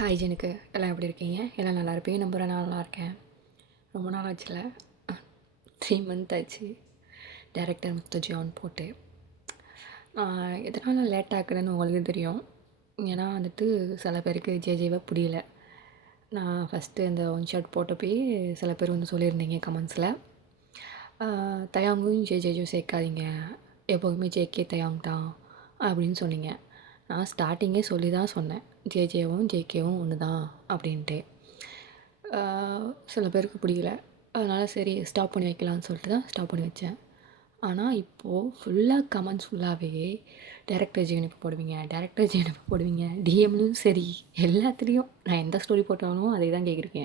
Hi ஜெனுக்கு எல்லாம் எப்படி இருக்கீங்க? எல்லாம் நல்லா இருப்பீங்க நம்புகிறேன். நான் நல்லா இருக்கேன். ரொம்ப நாள் ஆச்சுல, 3 மந்த் ஆச்சு டேரக்டர் மிஸ்டர் ஜான் போட்டு. எதனால் லேட் ஆக்குதுன்னு உங்களுக்கு தெரியும். ஏன்னா வந்துட்டு சில பேருக்கு ஜேஜேவை பிடிக்கல. நான் ஃபஸ்ட்டு இந்த ஒன் ஷாட் போட்டப்பயே சில பேர் வந்து சொல்லியிருந்தீங்க கமெண்ட்ஸில், தயாங்கும் ஜேஜேஜும் சேர்க்காதீங்க, எப்போதுமே ஜேகே தயாங் தான் அப்படின்னு சொன்னீங்க. நான் ஸ்டார்டிங்கே சொல்லி தான் சொன்னேன், ஜேஜேவும் ஜேகேவும் ஒன்று தான் அப்படின்ட்டு. சில பேருக்கு பிடிக்கல, அதனால் சரி ஸ்டாப் பண்ணி வைக்கலான்னு சொல்லிட்டு தான் ஸ்டாப் பண்ணி வச்சேன். ஆனால் இப்போது ஃபுல்லாக கமெண்ட்ஸ் ஃபுல்லாகவே டேரக்டர் ஜெகன் எப்போ போடுவீங்க, டேரக்டர் ஜெகன் எப்போ போடுவீங்க, டிஎம்லையும் சரி எல்லாத்துலேயும் நான் எந்த ஸ்டோரி போட்டாலும் அதே தான் கேட்குறீங்க.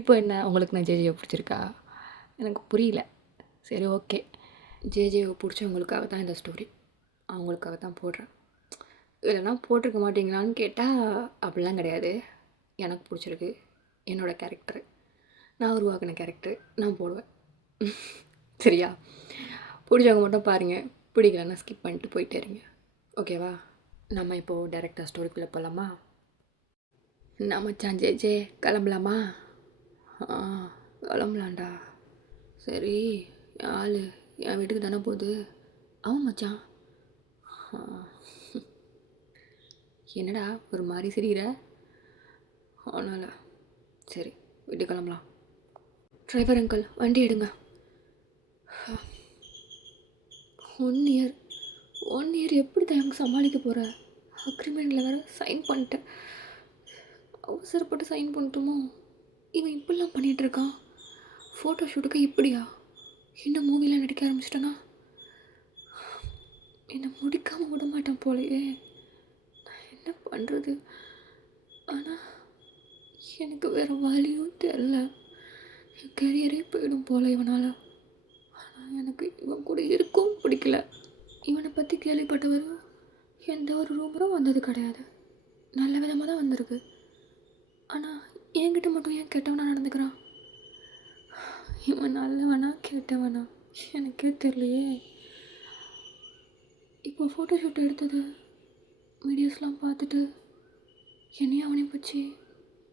இப்போ என்ன உங்களுக்கு நான் ஜேஜேவை பிடிச்சிருக்கா? எனக்கு புரியல. சரி ஓகே, ஜேஜேவை பிடிச்சவங்களுக்காக தான் இந்த ஸ்டோரி, அவங்களுக்காக தான் போடுறேன். இல்லைனா போட்டிருக்க மாட்டிங்களான்னு கேட்டால் அப்படிலாம் கிடையாது. எனக்கு பிடிச்சிருக்கு, என்னோடய கேரக்டரு, நான் உருவாக்கின கேரக்டர், நான் போடுவேன். சரியா? பிடிச்சவங்க மட்டும் பாருங்கள், பிடிக்கலன்னா ஸ்கிப் பண்ணிட்டு போயிட்டே இருங்க. ஓகேவா? நம்ம இப்போது டேரக்டர் ஸ்டோரிக்குள்ளே போகலாமா? நான் மச்சான் ஜே கிளம்பலாமா? கிளம்பலாண்டா. சரி, ஆள் என் வீட்டுக்கு தானே போகுது. அவன் மச்சான். என்னடா ஒரு மாதிரி சிரிக்கிற? அதனால் சரி வீட்டுக்கு கிளம்பலாம். டிரைவர் அங்கிள் வண்டி எடுங்க. 1 இயர் எப்படி தான் சமாளிக்க போகிற? அக்ரிமெண்ட்டில் வேறு சைன் பண்ணிட்டேன். அவசரப்பட்டு சைன் பண்ணிட்டோமோ? இவன் இப்படிலாம் பண்ணிகிட்ருக்கான். ஃபோட்டோ ஷூட்டுக்கு இப்படியா? இன்னும் மூவிலாம் நடிக்க ஆரம்பிச்சிட்டேன்னா என்னை முடிக்காமல் விட மாட்டேன் போலையே. என்ன பண்ணுறது? ஆனால் எனக்கு வேறு வழியும் தெரில. என் கரியரே போயிடும் போல் இவனால். ஆனால் எனக்கு இவன் கூட இருக்கவும் பிடிக்கல. இவனை பற்றி கேள்விப்பட்டவர் எந்த ஒரு ரூமரும் வந்தது கிடையாது. நல்ல விதமாக தான் வந்திருக்கு. ஆனால் என்கிட்ட மட்டும் ஏன் கெட்டவனா நடந்துக்கிறான்? இவன் நல்லவனா கெட்டவனா எனக்கே தெரியலையே. இப்போ ஃபோட்டோ ஷூட் எடுத்தது வீடியோஸ்லாம் பார்த்துட்டு என்னையும் அவனையும் பிடிச்சி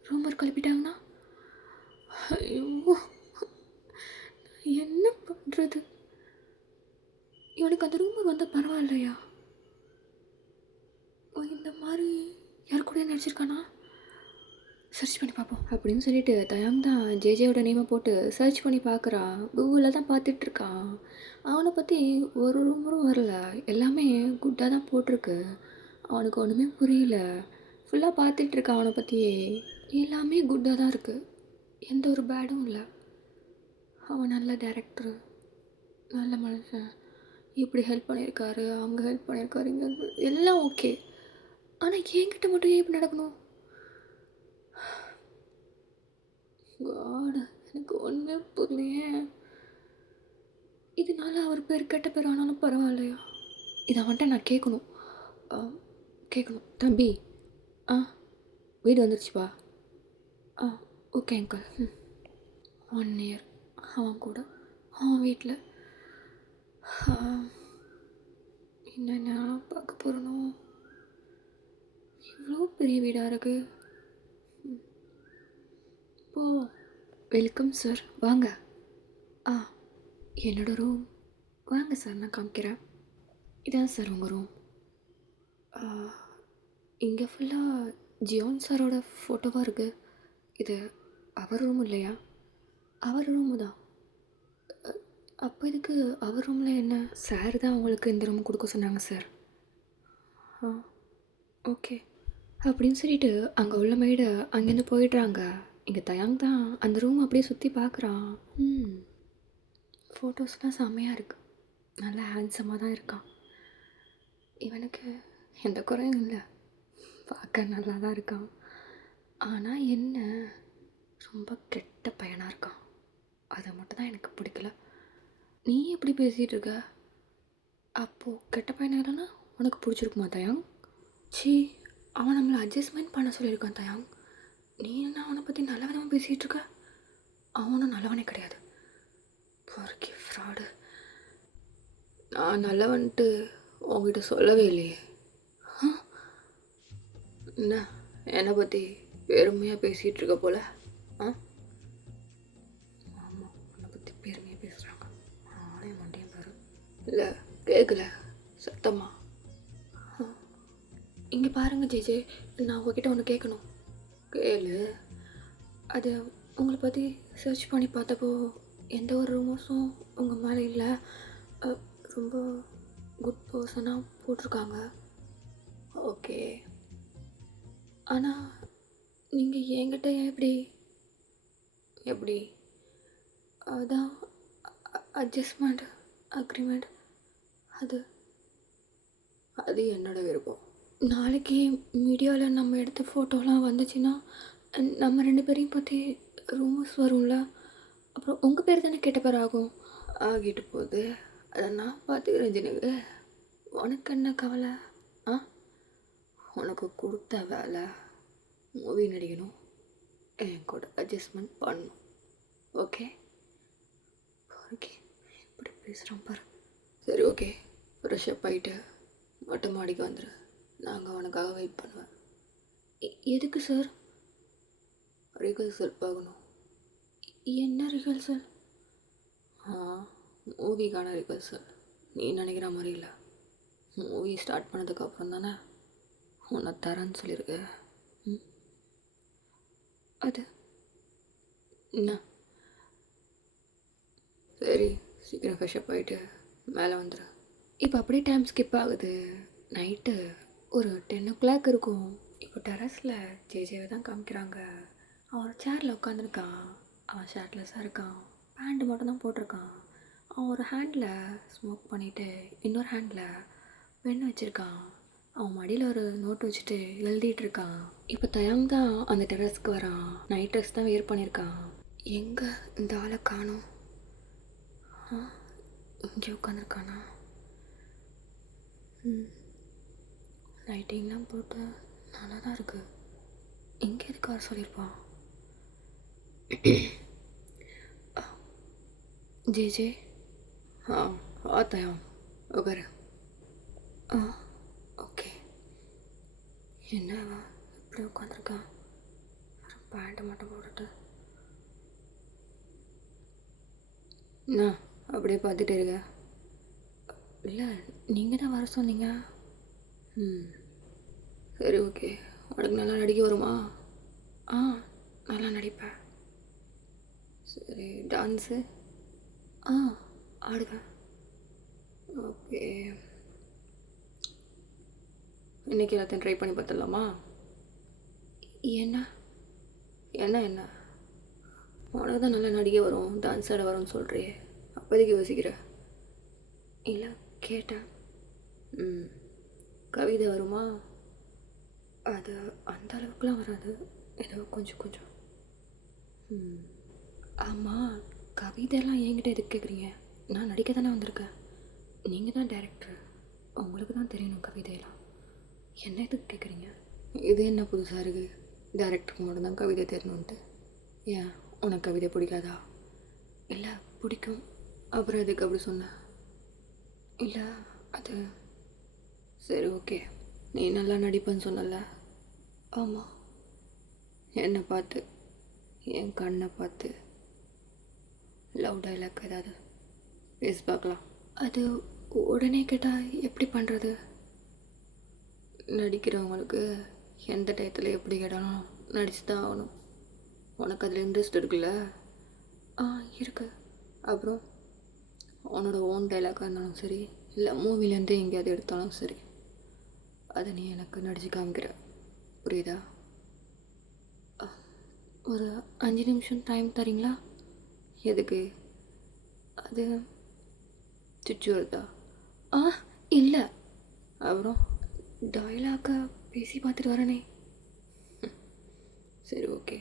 ரூமர் கிளப்பிட்டாங்கன்னா ஐயோ என்ன பண்ணுறது? இவனுக்கு அந்த ரூமர் வந்தால் பரவாயில்லையா? இந்த மாதிரி யார் கூட நடிச்சிருக்கானா? சர்ச் பண்ணி பார்ப்போம் அப்படின்னு சொல்லிட்டு தயாங் தான் ஜேஜேயோட நேமை போட்டு சர்ச் பண்ணி பார்க்குறான். கூகுளில் தான் பார்த்துட்ருக்கான். அவனை பற்றி ஒரு ரூமரும் வரல, எல்லாமே குட்டாக தான் போட்டிருக்கு. அவனுக்கு ஒன்றுமே புரியல. ஃபுல்லாக பார்த்துட்ருக்கான். அவனை பற்றியே எல்லாமே குட்டாக தான் இருக்குது, எந்த ஒரு பேடும் இல்லை. அவன் நல்ல டேரக்டரு, நல்ல மனுஷன், இப்படி ஹெல்ப் பண்ணியிருக்காரு, அங்கே ஹெல்ப் பண்ணியிருக்காரு, இங்கே எல்லாம் ஓகே. ஆனால் என்கிட்ட மட்டும் ஏன் இப்படி நடக்கணும்? காட், எனக்கு ஒன்றுமே புரியலையே. இதனால அவர் பேர் கெட்ட பேர் ஆனாலும் பரவாயில்லையா? இதை வந்துட்டு நான் கேட்கணும். தம்பி, வீடு வந்துருச்சுப்பா. Okay uncle. 1 இயர் அவன் கூட, அவன் வீட்டில் என்னென்ன பார்க்க போகிறனோ? இவ்வளோ பெரிய வீடாக இருக்குது. ஓ வெல்கம் சார், வாங்க. என்னோடய ரூம் வாங்க சார், நான் காமிக்கிறேன். இதான் சார் உங்கள் ரூம். இங்கே ஃபுல்லாக ஜியோன் சாரோட ஃபோட்டோவாக இருக்குது. இது அவர் ரூம் இல்லையா? அவர் ரூமு தான். அப்போ இதுக்கு அவர் ரூமில் என்ன? சார் தான் உங்களுக்கு இந்த ரூம் கொடுக்க சொன்னாங்க சார். ஓகே அப்படின்னு சொல்லிட்டு அங்கே உள்ள மெய்டு அங்கேருந்து போயிடுறாங்க. இங்கே தயாங் தான் அந்த ரூம் அப்படியே சுற்றி பார்க்குறான். ஃபோட்டோஸ்லாம் செம்மையாக இருக்குது, நல்லா ஹேண்ட்ஸமாக தான் இருக்கான். இவனுக்கு எந்த குறையும் இல்லை, பார்க்க நல்லா தான் இருக்கான். ஆனால் என்ன, ரொம்ப கெட்ட பையனாக இருக்கான். அதை மட்டும் தான் எனக்கு பிடிக்கல. நீ எப்படி பேசிகிட்டு இருக்க? அப்போது கெட்ட பையனாக இல்லைன்னா உனக்கு பிடிச்சிருக்குமா தயாங்? அவன் நம்மளை அட்ஜஸ்ட்மெண்ட் பண்ண சொல்லியிருக்கான் தயாங். நீ என்ன அவனை பற்றி நல்ல விதமாக பேசிகிட்டு இருக்க? அவனும் நல்லவனே கிடையாது, பொறுக்கி ஃப்ராடு. நான் நல்லவன்ட்டு உங்ககிட்ட சொல்லவே இல்லையே. என்ன என்னை பற்றி பெருமையாக பேசிகிட்டு இருக்க போல. ஆ ஆமாம், என்னை பற்றி பெருமையாக பேசுகிறாங்க. நானே மண்டையும் பாரு. இல்லை கேட்கல சத்தமா. இங்கே பாருங்கள் ஜேஜே, நான் உங்ககிட்ட ஒன்று கேட்கணும். கேளு. அது உங்களை பற்றி சர்ச் பண்ணி பார்த்தப்போ எந்த ஒரு ரூமர்ஸும் உங்கள் மேலே இல்லை. ரொம்ப குட் பர்சனாக போட்டிருக்காங்க. ஓகே, ஆனால் நீங்கள் என்கிட்ட எப்படி எப்படி அதான் அட்ஜஸ்ட்மெண்ட் அக்ரிமெண்ட் அது அது என்னோட விருப்பம். நாளைக்கு மீடியாவில் நம்ம எடுத்த ஃபோட்டோலாம் வந்துச்சுன்னா நம்ம 2 பேரையும் பற்றி ரூமர்ஸ் வரும்ல. அப்புறம் உங்கள் பேர் தானே கெட்ட பேர் ஆகும். ஆகிட்டு போகுது, அதை நான் பார்த்துக்கிறேன் ஜினுங்க. உனக்கு என்ன கவலை? ஆ உனக்கு கொடுத்த வேலை மூவி நடிக்கணும், என் கூட அட்ஜஸ்ட்மெண்ட் பண்ணணும். ஓகே ஓகே, இப்படி பேசுகிறான் பாரு. சரி ஓகே, ஃப்ரெஷ்அப் ஆகிட்டு மொட்டை மாடிக்கு வந்துடு. நாங்கள் உனக்காக வெயிட் பண்ணுவேன். எதுக்கு சார்? ரிஹர்சல் பார்க்கணும். என்ன ரிஹர்சல்? மூவிக்கான ரிஹர்சல். நீ நினைக்கிற மாதிரி இல்லை. மூவி ஸ்டார்ட் பண்ணதுக்கப்புறம் தானே உன்னை தரேன்னு சொல்லியிருக்க. அது என்ன? சரி, சீக்கிரம் ஃப்ரெஷ்அப் ஆகிட்டு மேலே வந்துடு. இப்போ அப்படியே டைம் ஸ்கிப் ஆகுது. நைட்டு ஒரு 10 o'clock இருக்கும். இப்போ டெரஸில் ஜேஜேவை தான் காமிக்கிறாங்க. அவன் ஒரு சேரில் உட்காந்துருக்கான். அவன் ஷர்ட்லெஸ்ஸாக இருக்கான், பேண்ட்டு மட்டும் தான் போட்டிருக்கான். அவன் ஒரு ஹேண்டில் ஸ்மோக் பண்ணிவிட்டு இன்னொரு ஹேண்டில் பென் வச்சுருக்கான். அவன் மடியில் ஒரு நோட்டு வச்சுட்டு எழுதிட்டுருக்கான். இப்போ தயாங் தான் அந்த டெரஸ்க்கு வரான். நைட் ட்ரெஸ் தான் வேர் பண்ணியிருக்கான். எங்கே இந்த ஆளை காணோம்? இங்கே உட்காந்துருக்கானா? லைட்டிங்லாம் போட்டு நல்லா தான் இருக்குது. இங்கே எதுக்கு வர சொல்லியிருப்பான்? ஜேஜே. தயாங் உட்காரு. ஓகே. என்ன இப்படி உட்காந்துருக்கான்? பேண்ட்டு மட்டும் போட்டுட்டு என்ன அப்படியே பார்த்துட்டே இருக்க? இல்லை, நீங்கள் தான் வர சொன்னீங்க. சரி ஓகே. உனக்கு நல்லா நடிக்க வருமா? நல்லா நடிப்பேன். சரி, டான்ஸு? ஆடுவேன். ஓகே, இன்றைக்கி எல்லாத்தையும் ட்ரை பண்ணி பார்த்துடலாமா? என்ன என்ன என்ன உனக்கு தான் நல்லா நடிக்க வரும், டான்ஸ் ஆட வரும்னு சொல்கிறியே, அப்போதைக்கு யோசிக்கிற? இல்லை, கேட்டேன். கவிதை வருமா? அது அந்த அளவுக்குலாம் வராது, ஏதோ கொஞ்சம் கொஞ்சம். ஆமாம், கவிதைலாம் என்கிட்ட எதுக்கு கேட்குறீங்க? நான் நடிக்க தானே வந்திருக்கேன். நீங்கள் தான் டைரக்டர், உங்களுக்கு தான் தெரியணும் கவிதையெல்லாம். என்ன எதுக்கு கேட்குறீங்க? இது என்ன புதுசாக இருக்குது? டைரக்டருக்கு மட்டும்தான் கவிதை தெரியணுன்ட்டு. ஏன், உனக்கு கவிதை பிடிக்காதா? இல்லை, பிடிக்கும். அப்புறம் எதுக்கு அப்படி சொன்ன? இல்லை, அது சரி ஓகே. நீ நல்லா நடிப்பேன்னு சொன்னல? ஆமாம். என்னை பார்த்து, என் கண்ணை பார்த்து லவ் டைலாக் ஏதாவது பேசி பார்க்கலாம். அது உடனே கேட்டால் எப்படி பண்ணுறது? நடிக்கிறவங்களுக்கு எந்த டயத்தில் எப்படி கேட்டாலும் நடிச்சு தான் ஆகணும். உனக்கு அதில் இன்ட்ரெஸ்ட் இருக்குல்ல? இருக்கு. அப்புறம் உன்னோட ஓன் டைலாக்காக இருந்தாலும் சரி, இல்லை மூவிலேருந்து எங்கேயாவது எடுத்தாலும் சரி, அதை நீ எனக்கு நடிச்சு காமிக்கிற, புரியுதா? ஒரு 5 நிமிஷம் டைம் தரீங்களா? எதுக்கு? அது சுச்சு வருதா? இல்லை. அப்புறம் டைலாக்கை பேசி பார்த்துட்டு வரனே. சரி ஓகே.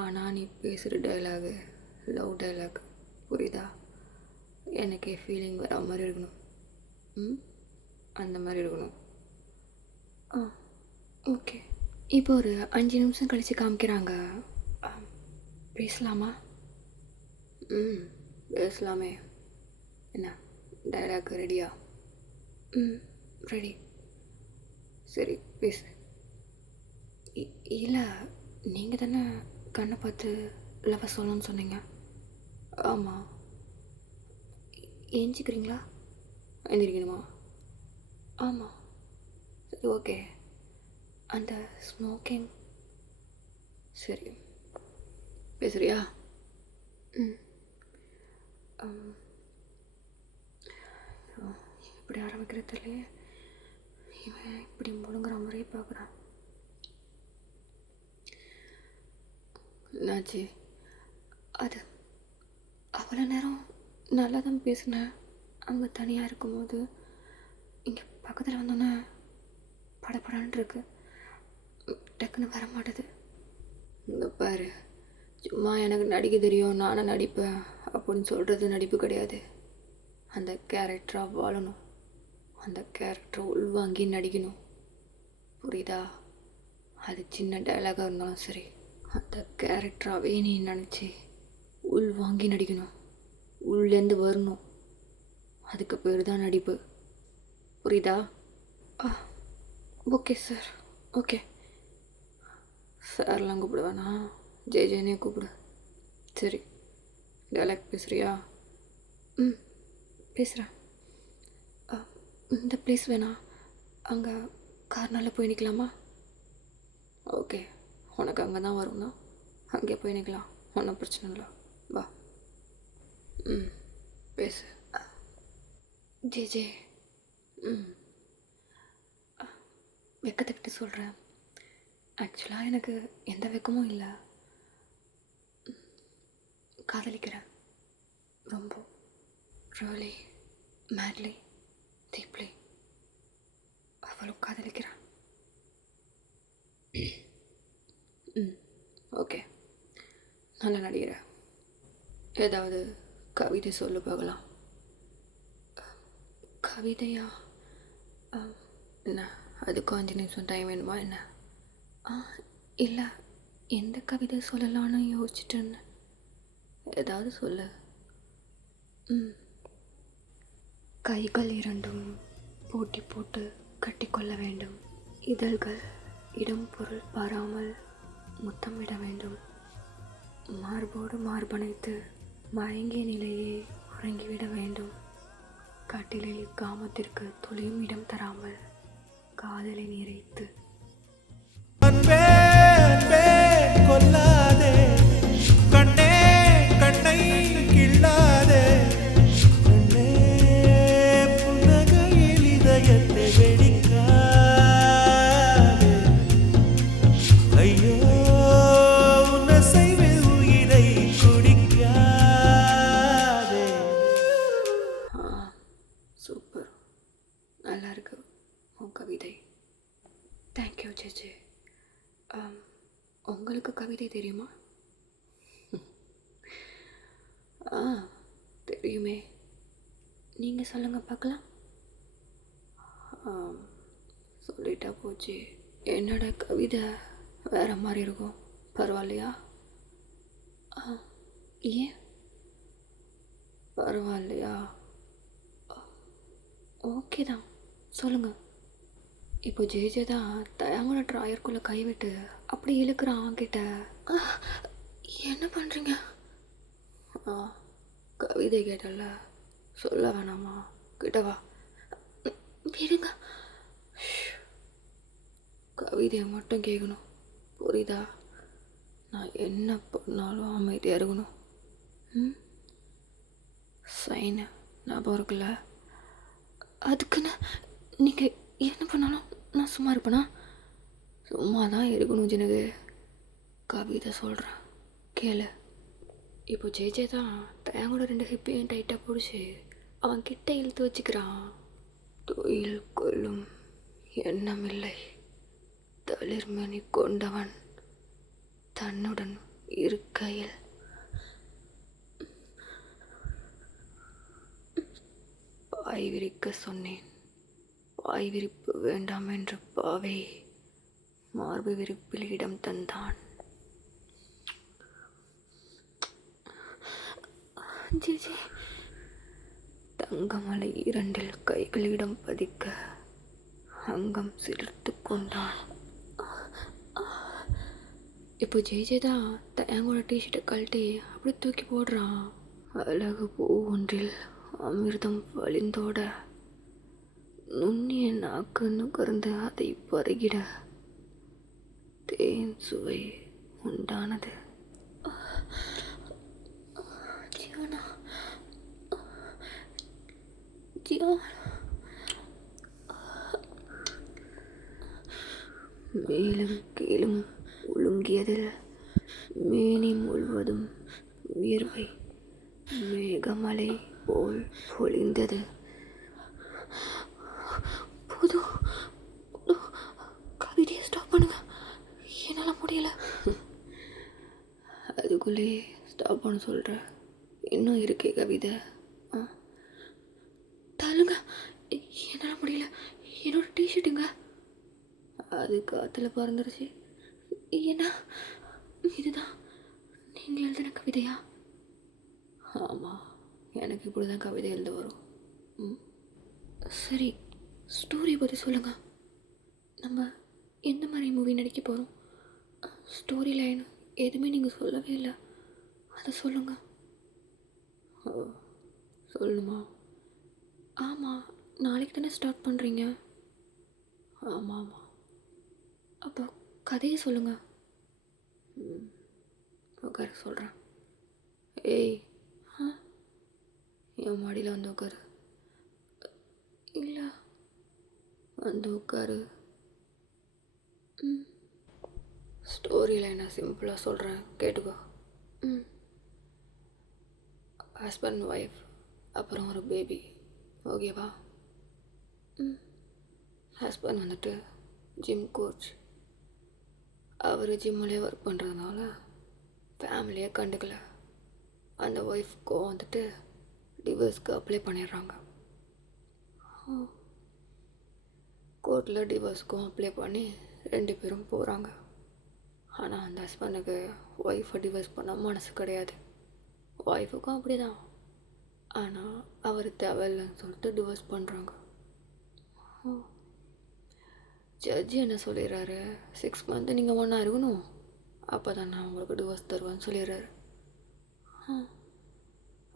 ஆனால் நீ பேசுகிற டைலாகு லவ் டைலாக், புரியுதா? எனக்கே ஃபீலிங் வர மாதிரி இருக்கணும். அந்த மாதிரி இருக்கணும். ஓகே. இப்போ ஒரு 5 நிமிஷம் கழித்து காமிக்கிறாங்க. பேசலாமா? பேசலாமே. என்ன டைலாக் ரெடியா? ரெடி. சரி பேசு. இல்லை, நீங்கள் தானே கண்ணை பார்த்து லவ சொல்லணும்னு சொன்னீங்க. ஆமாம். எஞ்சிக்கிறீங்களா? எழுந்திரிக்கணுமா? ஆமாம். சரி, ஓகே. அந்த ஸ்மோக்கிங் சரி பேசுறியா? ம். இப்படி ஆரம்பிக்கிறதுலையே இவன் இப்படி முழுங்குற மாதிரியே பார்க்குறான். என்னாச்சு? அது அவ்வளோ நேரம் நல்லா தான் பேசினேன். அங்கே தனியாக இருக்கும்போது இங்கே பக்கத்தில் வந்தோன்னே படப்படான்னு இருக்கு. டக்குன்னு வர மாட்டேது. இங்கே பாரு, சும்மா எனக்கு நடிக்க தெரியும், நானும் நடிப்பேன் அப்படின்னு சொல்கிறது நடிப்பு கிடையாது. அந்த கேரக்டராக வாழணும், அந்த கேரக்டரை உள்வாங்கி நடிக்கணும். புரியுதா? அது சின்ன டைலாகாக இருந்தாலும் சரி, அந்த கேரக்டராகவே நீ நினச்சி உள்வாங்கி நடிக்கணும், உள்ளேருந்து வரணும். அதுக்கு பேர் தான் நடிப்பு. புரியுதா? Okay sir, okay. சார்லாம் கூப்பிட வேணாம், ஜெயனே கூப்பிடு. சரி, டைலாக் பேசுகிறியா? ம், பேசுகிறேன். இந்த ப்ளேஸ் வேணாம், அங்கே கார்னால் போய் நிற்கலாமா? ஓகே, உனக்கு அங்கே தான் வரும்னா அங்கே போய் நிற்கலாம், ஒன்றும் பிரச்சனை இல்லை. வா. ம், பேசு. ஜே. ம், வெக்கத்துக்கிட்டு சொல்கிறேன். ஆக்சுவலாக எனக்கு எந்த வெக்கமும் இல்லை. காதலிக்கிறேன் ரொம்ப, ரியலி மேட்லி டீப்லி. அவ்வளோ காதலிக்கிறேன். ம், ஓகே. நல்லா நடிக்கிறேன். ஏதாவது கவிதை சொல்லு பார்க்கலாம். கவிதையா? என்ன, அதுக்கும் 5 நிமிஷம் டைம் வேணுமா என்ன? இல்லை, எந்த கவிதை சொல்லலான்னு யோசிச்சுட்டு இருந்தேன். ஏதாவது சொல்லு. கைகள் இரண்டும் போட்டி போட்டு கட்டிக்கொள்ள வேண்டும். இதழ்கள் இடம் பொருள் பாராமல் முத்தமிட வேண்டும். மார்போடு மார்பணைத்து மயங்கிய நிலையே உறங்கிவிட வேண்டும். கட்டிலில் காமத்திற்கு துளியும் இடம் தராமல் காதலை நிறைத்து. அன்பே அன்பே கொல்லாதே, கண்ணே கண்ணை கிள்ளாதே, கண்ணே புன்னகையில் இதயத்தை வெடிக்காதே, ஐயோ உன்னசைவில் உயிரை குடிக்காதே. சூப்பர், நல்லா இருக்கு உன் கவிதை. Thank you JJ. உங்களுக்கு கவிதை தெரியுமா? தெரியுமே. நீங்கள் சொல்லுங்கள் பார்க்கலாம். சொல்லிட்டா போச்சு. என்னோட கவிதை வேறு மாதிரி இருக்கும், பரவாயில்லையா? ஏன் பரவாயில்லையா? ஓகே தான், சொல்லுங்கள். இப்போ ஜெயஜே தான் தயாங்கோட ட்ராயருக்குள்ளே கைவிட்டு அப்படி இழுக்கிறான் அவன்கிட்ட. என்ன பண்ணுறீங்க? கவிதை கேட்டல, சொல்ல வேணாமா? கிட்டவா, விடுங்க. கவிதையை மட்டும் கேட்கணும், புரியுதா? நான் என்ன பண்ணாலும் அமைதியாக இருக்கணும். சைனு ஞாபகம் இருக்குல்ல? அதுக்குன்னு நீங்கள் என்ன பண்ணாலும் நான் சும்மா இருப்பேனா? சும்மா தான் இருக்கணும் ஜனகு. கவிதை சொல்கிறேன் கேளு. இப்போ ஜெயஜே தான் தயாங்கோட 2 ஹிப்பையும் டைட்டாக பிடிச்சி அவன் கிட்ட இழுத்து வச்சுக்கிறான். தொழில் கொள்ளும் எண்ணமில்லை, தளிர்மணி கொண்டவன் தன்னுடன் இருக்கையில். பாய் விரிக்க சொன்னேன், பாய் விரிப்பு வேண்டாம் என்று பாவை மார்பு விரிப்பில் இடம் தந்தான். ஜிஜி, தங்கமலை 2 கைகளிடம் பதிக்க அங்கம் சிலிர்த்து கொண்டான். இப்போ ஜெய் தான் தயங்கோட டிஷர்ட்டை கழட்டி அப்படி தூக்கி போடுறான். அழகு பூ ஒன்றில் அமிர்தம் வழிந்தோட நுண்ணிய நாக்கு நுகர்ந்து அதை பருகிட தேன் சுவை உண்டானது. ஜியானா, ஜியானா. மேலும் கீழும் ஒழுங்கியதில் மேனி முழுவதும் வியர்வை மேகமலை போல் பொழிந்தது. போதும், கவிதையை ஸ்டாப் பண்ணுங்க, என்னால் முடியல. அதுக்குள்ளே ஸ்டாப் பண்ண சொல்கிற, இன்னும் இருக்கே கவிதை. தள்ளுங்க, என்னால் முடியல. என்னோட டிஷர்ட்டுங்க அது காற்றுல பறந்துருச்சு. ஏன்னா இதுதான் நீங்கள் எழுதின கவிதையா? ஆமாம், எனக்கு இப்படி தான் கவிதை எழுத வரும். சரி, ஸ்டோரி பற்றி சொல்லுங்கள். நம்ம எந்த மாதிரி மூவி நடிக்க போகிறோம்? ஸ்டோரி லைன் எதுவுமே நீங்கள் சொல்லவே இல்லை, அதை சொல்லுங்கள். சொல்லணுமா? ஆமாம், நாளைக்கு தானே ஸ்டார்ட் பண்ணுறீங்க. ஆமாம் ஆமாம். அப்போ கதையை சொல்லுங்கள். உட்கார சொல்கிறேன். ஏய், என் மாடியில் வந்து உட்காரு. இல்லை, வந்து உட்காரு. ஸ்டோரியில் நான் சிம்பிளாக சொல்கிறேன், கேட்டுக்கோ. ஹஸ்பண்ட் ஒய்ஃப், அப்புறம் ஒரு பேபி, ஓகேவா? ஹஸ்பண்ட் வந்துட்டு ஜிம் கோச். அவர் ஜிம்மிலே ஒர்க் பண்ணுறதுனால ஃபேமிலியை கண்டுக்கல. அந்த ஒய்ஃப்க்கோ வந்துட்டு டிவோர்ஸ்க்கு அப்ளை பண்ணிடுறாங்க. கோர்ட்டில் டிவோர்ஸ்க்கும் அப்ளை பண்ணி 2 பேரும் போகிறாங்க. ஆனால் அந்த ஹஸ்பண்டுக்கு ஒய்ஃபை டிவோர்ஸ் பண்ண மனசு கிடையாது. ஒய்ஃபுக்கும் அப்படி தான். ஆனால் அவர் தேவையில்லைன்னு சொல்லிட்டு டிவோர்ஸ் பண்ணுறாங்க. ஜட்ஜி என்ன சொல்லிடுறாரு, 6 மந்த்து நீங்கள் ஒன்றா இருக்கணும், அப்போ தான் நான் உங்களுக்கு டிவோர்ஸ் தருவேன்னு சொல்லிடுறாரு.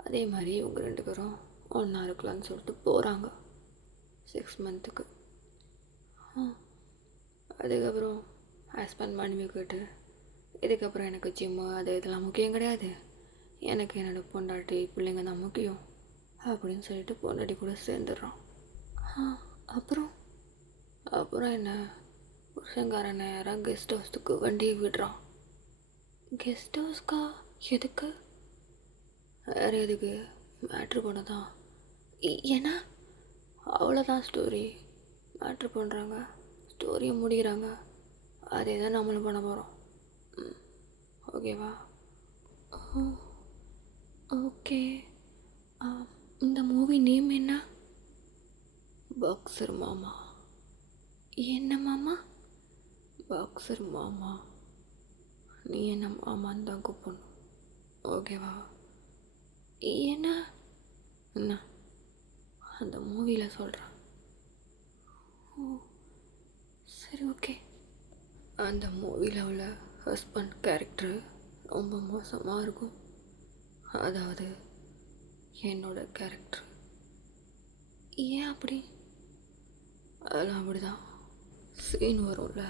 அதே மாதிரி இவங்க 2 பேரும் ஒன்றா இருக்கலான்னு சொல்லிட்டு போகிறாங்க 6 மந்த்துக்கு. அதுக்கப்புறம் ஹஸ்பண்ட் மனைவி கேட்டு, இதுக்கப்புறம் எனக்கு ஜிம்மு அது இதெல்லாம் முக்கியம் கிடையாது, எனக்கு என்னோடய பொண்டாட்டி பிள்ளைங்க தான் முக்கியம் அப்படின்னு சொல்லிட்டு பொண்டாட்டி கூட சேர்ந்துடுறான். அப்புறம் என்ன, புருஷங்காரன் நேராக கெஸ்ட் ஹவுஸுக்கு வண்டியை விடுறான். கெஸ்ட் ஹவுஸ்க்கா? எதுக்கு? வேறு எதுக்கு, மேட்ரு பண்ண தான். ஏன்னா அவ்வளோதான் ஸ்டோரி. மேட்ரு பண்ணுறாங்க, ஸ்டோரியை முடிக்கிறாங்க. அதே தான் நம்மளும் பண்ண போகிறோம். ஓகேவா? ஓகே. இந்த மூவி நேம் என்ன? பாக்ஸர் மாமா. என்ன மாமா? பாக்ஸர் மாமா. நீ என்ன மாமான்னு தான் கூப்பிடணும், ஓகேவா? என்ன அந்த மூவியில் சொல்கிறேன். சரி, ஓகே. அந்த மூவியில் உள்ள ஹஸ்பண்ட் கேரக்டரு ரொம்ப மோசமாக இருக்கும். அதாவது என்னோட கேரக்டர். ஏன் அப்படி? அதெல்லாம் அப்படி தான். சீன் வரும்ல,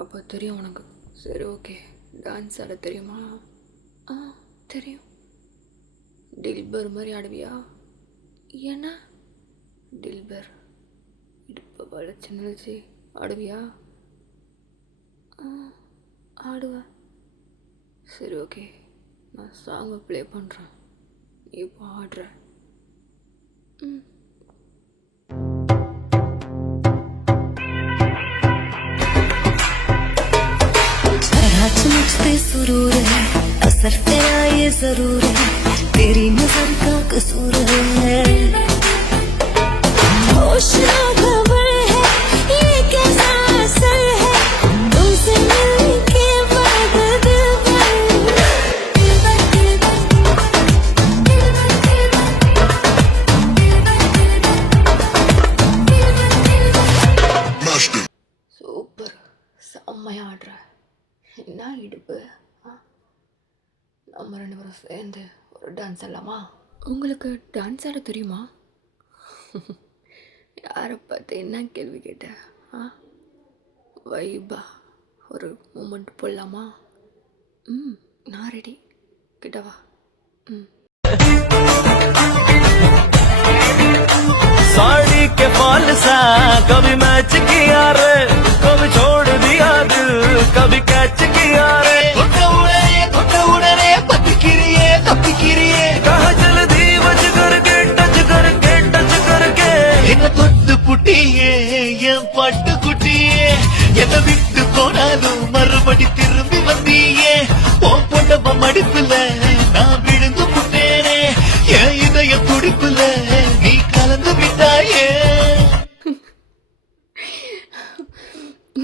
அப்போ தெரியும் உனக்கு. சரி, ஓகே. டான்ஸ் ஆட தெரியுமா? தெரியும். டில்பர் மாதிரி ஆடுவியா? ஏன்னா டில்பர் இடுப்பை வளைச்சு நினைச்சு ஆடுவியா? ஆடுவேன். சரி, ஓகே. நான் சாங்கை ப்ளே பண்ணுறேன், நீ இப்போ ஆடுற. मुझसे सुरूर है, असर तेरा ये जरूर है, तेरी नजर का कसूर है, होश ना खबर है, ये कैसा असर है, तुमसे मिलने के बाद दिल சூப்பர், செம்மையாக ஆடுற. என்ன நான் இடுப்பு. நம்ம 2 பேரும் சேர்ந்து ஒரு டான்ஸ் ஆடலாமா? உங்களுக்கு டான்ஸ் ஆட தெரியுமா? யாரை பார்த்து என்ன கேள்வி கேட்ட? ஆ வைபா ஒரு மூமெண்ட் போடலாமா? நான் ரெடி. கிட்டவா? साड़ी के फॉल सा कभी मैच किया रे, कभी छोड़ दिया दिल, कभी कैच किया रे। தொட்ட உடனே பத்திக்கிறியே कहा जल्दी बज करके टच करके என்ன தொட்டு புட்டியே என் பட்டு குட்டியே, என்ன விட்டு போனாலும் மறுபடி திரும்பி வந்தியே, போட்ட மடிப்புல நான் விழுந்து புட்டேனே, என் இதய துடிப்புல நீ கலந்து விட்டாயே.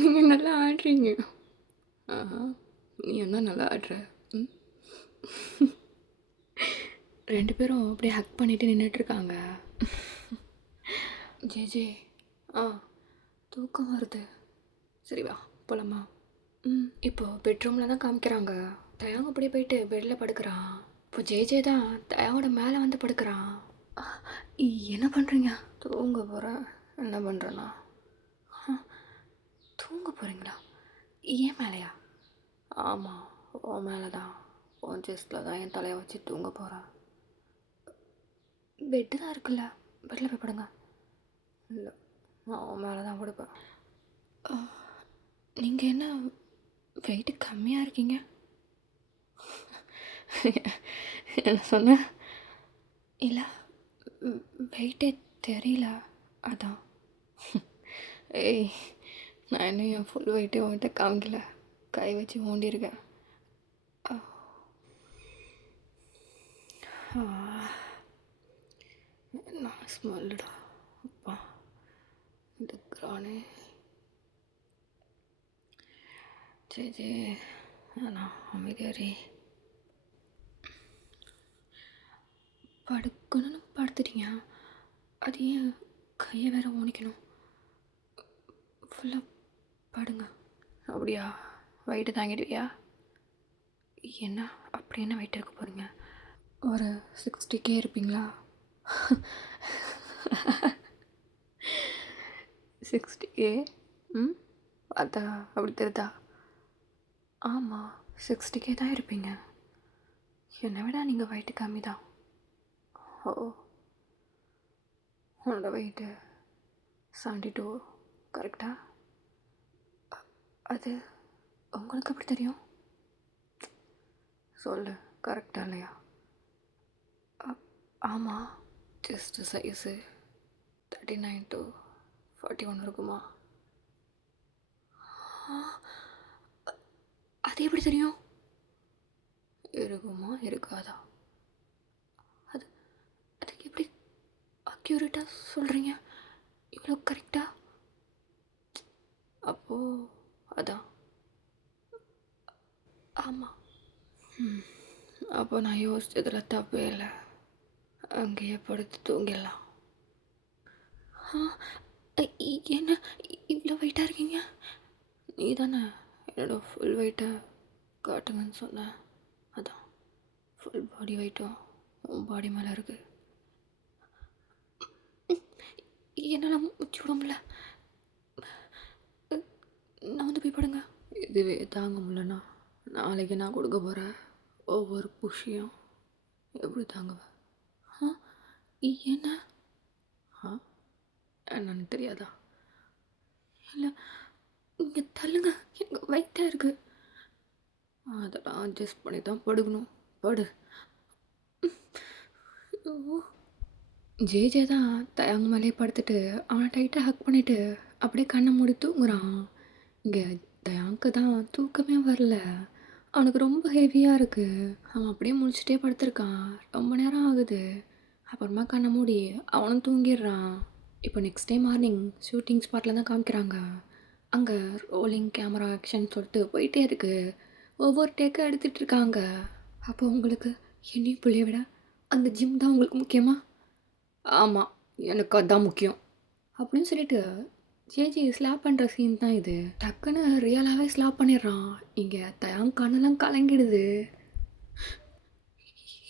நீங்கள் நல்லா ஆடுறீங்க. ஆஹா, நீ என்ன நல்லா ஆடுற. 2 பேரும் அப்படியே ஹக் பண்ணிட்டு நின்றுட்டுருக்காங்க. ஜே தூக்கம் வருது. சரி வா போலாமா? இப்போ பெட்ரூமில் தான் காமிக்கிறாங்க. தயாங்க அப்படியே போயிட்டு பெட்டில் படுக்கிறான். இப்போ ஜே தான் தயாவோட மேலே வந்து படுக்கிறான். என்ன பண்ணுறீங்க? தூங்க போகிறேன். என்ன பண்ணுறேன்னா தூங்க போகிறீங்களா? ஏன் மேலையா? ஆமாம், உன் மேலே தான். உன் செஸ்ட்டில் தான் என் தலையை வச்சு தூங்க போகிறேன். பெட்டு தான் இருக்குல்ல, பெட்டில் போய் படுங்க. இல்லை, நான் உன் மேலே தான் படுப்பேன். நீங்கள் என்ன வெயிட்டு கம்மியாக இருக்கீங்க? என்ன சொன்ன? இல்லை, வெயிட்டே தெரியல, அதான். ஏய், நான் இன்னும் என் ஃபுல் வெயிட்டே உன்கிட்ட காமிக்கல. கை வச்சு ஊண்டியிருக்கேன். நான் ஸ்மெல்லுடா அப்பா இருக்கிறானே. சரி நான் அமைதியாரி. படுக்கணும்னு படுத்துட்டீங்க, அது ஏன் கையை வேற ஊனிக்கணும்? ஃபுல்லாக படுங்க. அப்படியா? வெயிட்டு தாங்கிடுவியா? என்ன அப்படி என்ன வெயிட் இருக்க போகிறீங்க? ஒரு 60K இருப்பீங்களா? 60K? பார்த்தா அப்படி தெரியுதா? ஆமாம், 60K தான் இருப்பீங்க. என்னை விட நீங்கள் வெயிட்டு கம்மி தான். ஓ, உன்னோட வெயிட்டு 72 கரெக்டா? அது உங்களுக்கு எப்படி தெரியும்? சொல்லு, கரெக்டா இல்லையா? ஆமாம், ஜஸ்ட்டு சைஸு 39 to 41 இருக்குமா? அது எப்படி தெரியும்? இருக்குமா இருக்காதா? அதுக்கு எப்படி அக்யூரேட்டாக சொல்கிறீங்க? இவ்வளோ கரெக்டாக? அப்போது அதான். ஆமாம். அப்போ நான் யோசிச்சதில் தப்பே இல்லை. அங்கேயே படுத்து தூங்கிடலாம். என்ன இவ்வளோ வெயிட்டாக இருக்கீங்க? நீ தானே என்னோட ஃபுல் வெயிட்டை காட்டுங்கன்னு சொன்னேன். அதான் ஃபுல் பாடி வெயிட்டும் உன் பாடி மேலே இருக்குது. என்னால் மூச்சு விட முடியல. நான் வந்து போய் படுங்க. இதுவே தாங்க முடியலண்ணா நாளைக்கு நான் கொடுக்க போகிற ஒவ்வொரு புஷியும் எப்படி தாங்குவேன்? என்ன என்னன்னு தெரியாதா? இல்லை, இங்கே தள்ளுங்க, எனக்கு வெயிட்டாக இருக்குது. அதெல்லாம் அட்ஜஸ்ட் பண்ணி தான் படுக்கணும். படு. ஜே தான் தயங்க மேலே படுத்துட்டு அவனை டைட்டாக ஹக் பண்ணிவிட்டு அப்படியே கண்ணை மூடி தூங்குறான். இங்கே தயாங்க தான் தூக்கமே வரல. அவனுக்கு ரொம்ப ஹெவியாக இருக்குது. அவன் அப்படியே முழிச்சிட்டே படுத்திருக்கான். ரொம்ப நேரம் ஆகுது. அப்புறமா கண்ணை மூடி அவனும் தூங்கிடுறான். இப்போ நெக்ஸ்ட் டே மார்னிங் ஷூட்டிங் ஸ்பாட்டில் தான் காமிக்கிறாங்க. அங்கே ரோலிங் கேமரா ஆக்ஷன் சொல்லிட்டு போயிட்டே இருக்குது. ஒவ்வொரு டேக்காக எடுத்துகிட்டு இருக்காங்க. அப்போ உங்களுக்கு என்னையும் பிள்ளைய விட அந்த ஜிம் தான் உங்களுக்கு முக்கியமா? ஆமாம், எனக்கு அதுதான் முக்கியம் அப்படின்னு சொல்லிட்டு ஜேஜி ஸ்லாப் பண்ணுற சீன் தான் இது. டக்குன்னு ரியலாகவே ஸ்லாப் பண்ணிடுறான். இங்கே தயாங் கண்ணெல்லாம் கலங்கிடுது.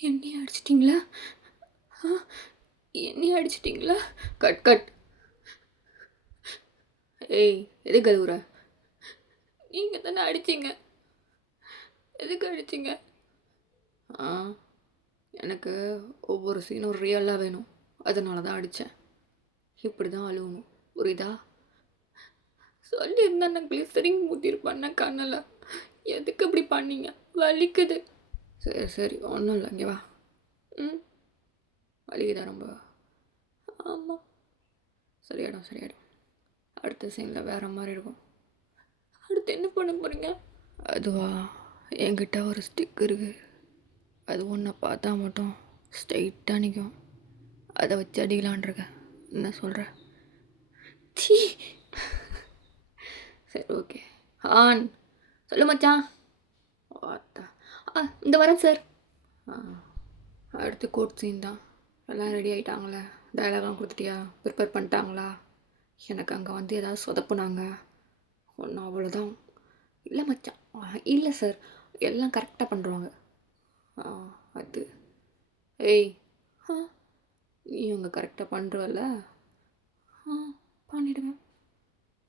என்னைய அடிச்சிட்டிங்களா? ஆ, என்னைய அடிச்சிட்டிங்களா? Cut cut. ஏய், எதுக்கு அழுவுற? நீங்கள் தானே அடிச்சிங்க. எதுக்கு அடிச்சிங்க? ஆ, எனக்கு ஒவ்வொரு சீனும் ரியலாக வேணும். அதனால தான் அடித்தேன். இப்படி தான் அழுவணும், புரியுதா? சொல்லியிருந்தா நான் கிளிசரிங் ஊற்றிருப்பேன் கண்ணில். எதுக்கு இப்படி பண்ணீங்க? வலிக்குது. சரி சரி, ஒன்றும் இல்லை, இங்கே வா. ம், வலிக்குதா ரொம்ப? ஆமாம். சரியாயிடும் சரியாயிடும். அடுத்த சீனில் வேறு மாதிரி இருக்கும். அடுத்து என்ன பண்ண போகிறீங்க? அதுவா, என்கிட்ட ஒரு ஸ்டிக் இருக்குது. அது ஒன்றை பார்த்தா மட்டும் ஸ்ட்ரைட்டாக நிற்கும். அதை வச்சு அடிக்கலான்ருக்கேன். என்ன சொல்கிற? சீ. சரி ஓகே. ஆன் சொல்லு மச்சான். வாத்தா. இந்த வரேன் சார். ஆ, அடுத்து கோட் சீன் தான். எல்லாம் ரெடி ஆகிட்டாங்களே? டயலாக்லாம் கொடுத்துட்டியா? ப்ரிப்பேர் பண்ணிட்டாங்களா? எனக்கு அங்கே வந்து ஏதாவது சொதப்புனாங்க ஒன்றும் அவ்வளோதான். இல்லை மச்சான். இல்லை சார், எல்லாம் கரெக்டாக பண்ணுறாங்க. அது ஏய், ஆ, நீ அங்கே கரெக்டாக பண்ணுறவல்ல? ஆ, பண்ணிவிடுவேன்.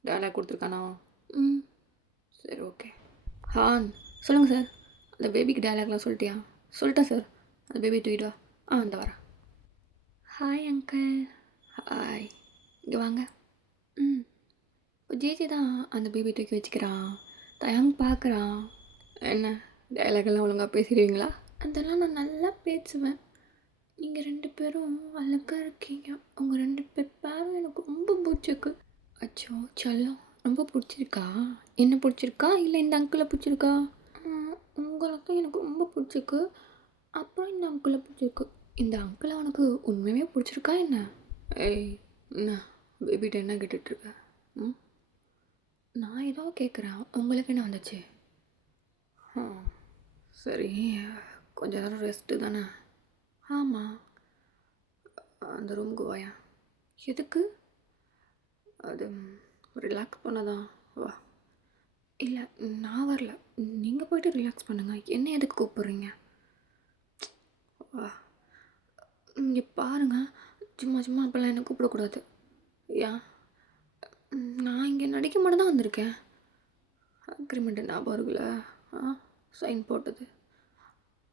டயலாக் கொடுத்துருக்கானா? ம், சரி ஓகே. ஹான் சொல்லுங்கள் சார். அந்த பேபிக்கு டயலாக்லாம் சொல்லிட்டியா? சொல்லிட்டேன் சார். அந்த பேபி தூக்கிட்டு வா. இந்த வரேன். Hi uncle. ஹாய், இங்கே வாங்க. ம், இப்போ ஜேஜே தான் அந்த பேபி தூக்கி வச்சுக்கிறான். தயாங் பார்க்குறான். என்ன டயலாக்லாம் ஒழுங்காக பேசிடுவீங்களா? அதெல்லாம் நான் நல்லா பேசுவேன். நீங்கள் 2 பேரும் அழகாக இருக்கீங்க. உங்கள் 2 பேரும் எனக்கு ரொம்ப பிடிச்சிருக்கு. அச்சோ செல்லம், ரொம்ப பிடிச்சிருக்கா? என்ன பிடிச்சிருக்கா இல்லை இந்த அங்கிளை பிடிச்சிருக்கா? உங்களுக்கு எனக்கு ரொம்ப பிடிச்சிருக்கு. அப்புறம் இந்த அங்கிளை பிடிச்சிருக்கு. இந்த அங்கிளை உனக்கு உண்மையுமே பிடிச்சிருக்கா என்ன? ஏய், என்ன பேபிகிட்ட என்ன கேட்டுட்ருக்க? ம், நான் ஏதோ கேட்குறேன், உங்களுக்கு என்ன வந்துச்சு? சரி, கொஞ்ச நேரம் ரெஸ்ட்டு தானே? ஆமாம். அந்த ரூமுக்கு வாயா. எதுக்கு? அது ரிலாக்ஸ் பண்ணதான். வா. இல்லை, நான் வரல. நீங்கள் போய்ட்டு ரிலாக்ஸ் பண்ணுங்கள். என்ன எதுக்கு கூப்பிட்றீங்க? வா. இங்கே பாருங்கள், சும்மா சும்மா அப்போல்லாம் என்ன கூப்பிடக்கூடாது. ஏன்? நான் இங்கே நடிக்க மட்டும் தான் வந்திருக்கேன். அக்ரிமெண்ட்டு ஞாபகம் இருக்குல்ல? சைன் போட்டது.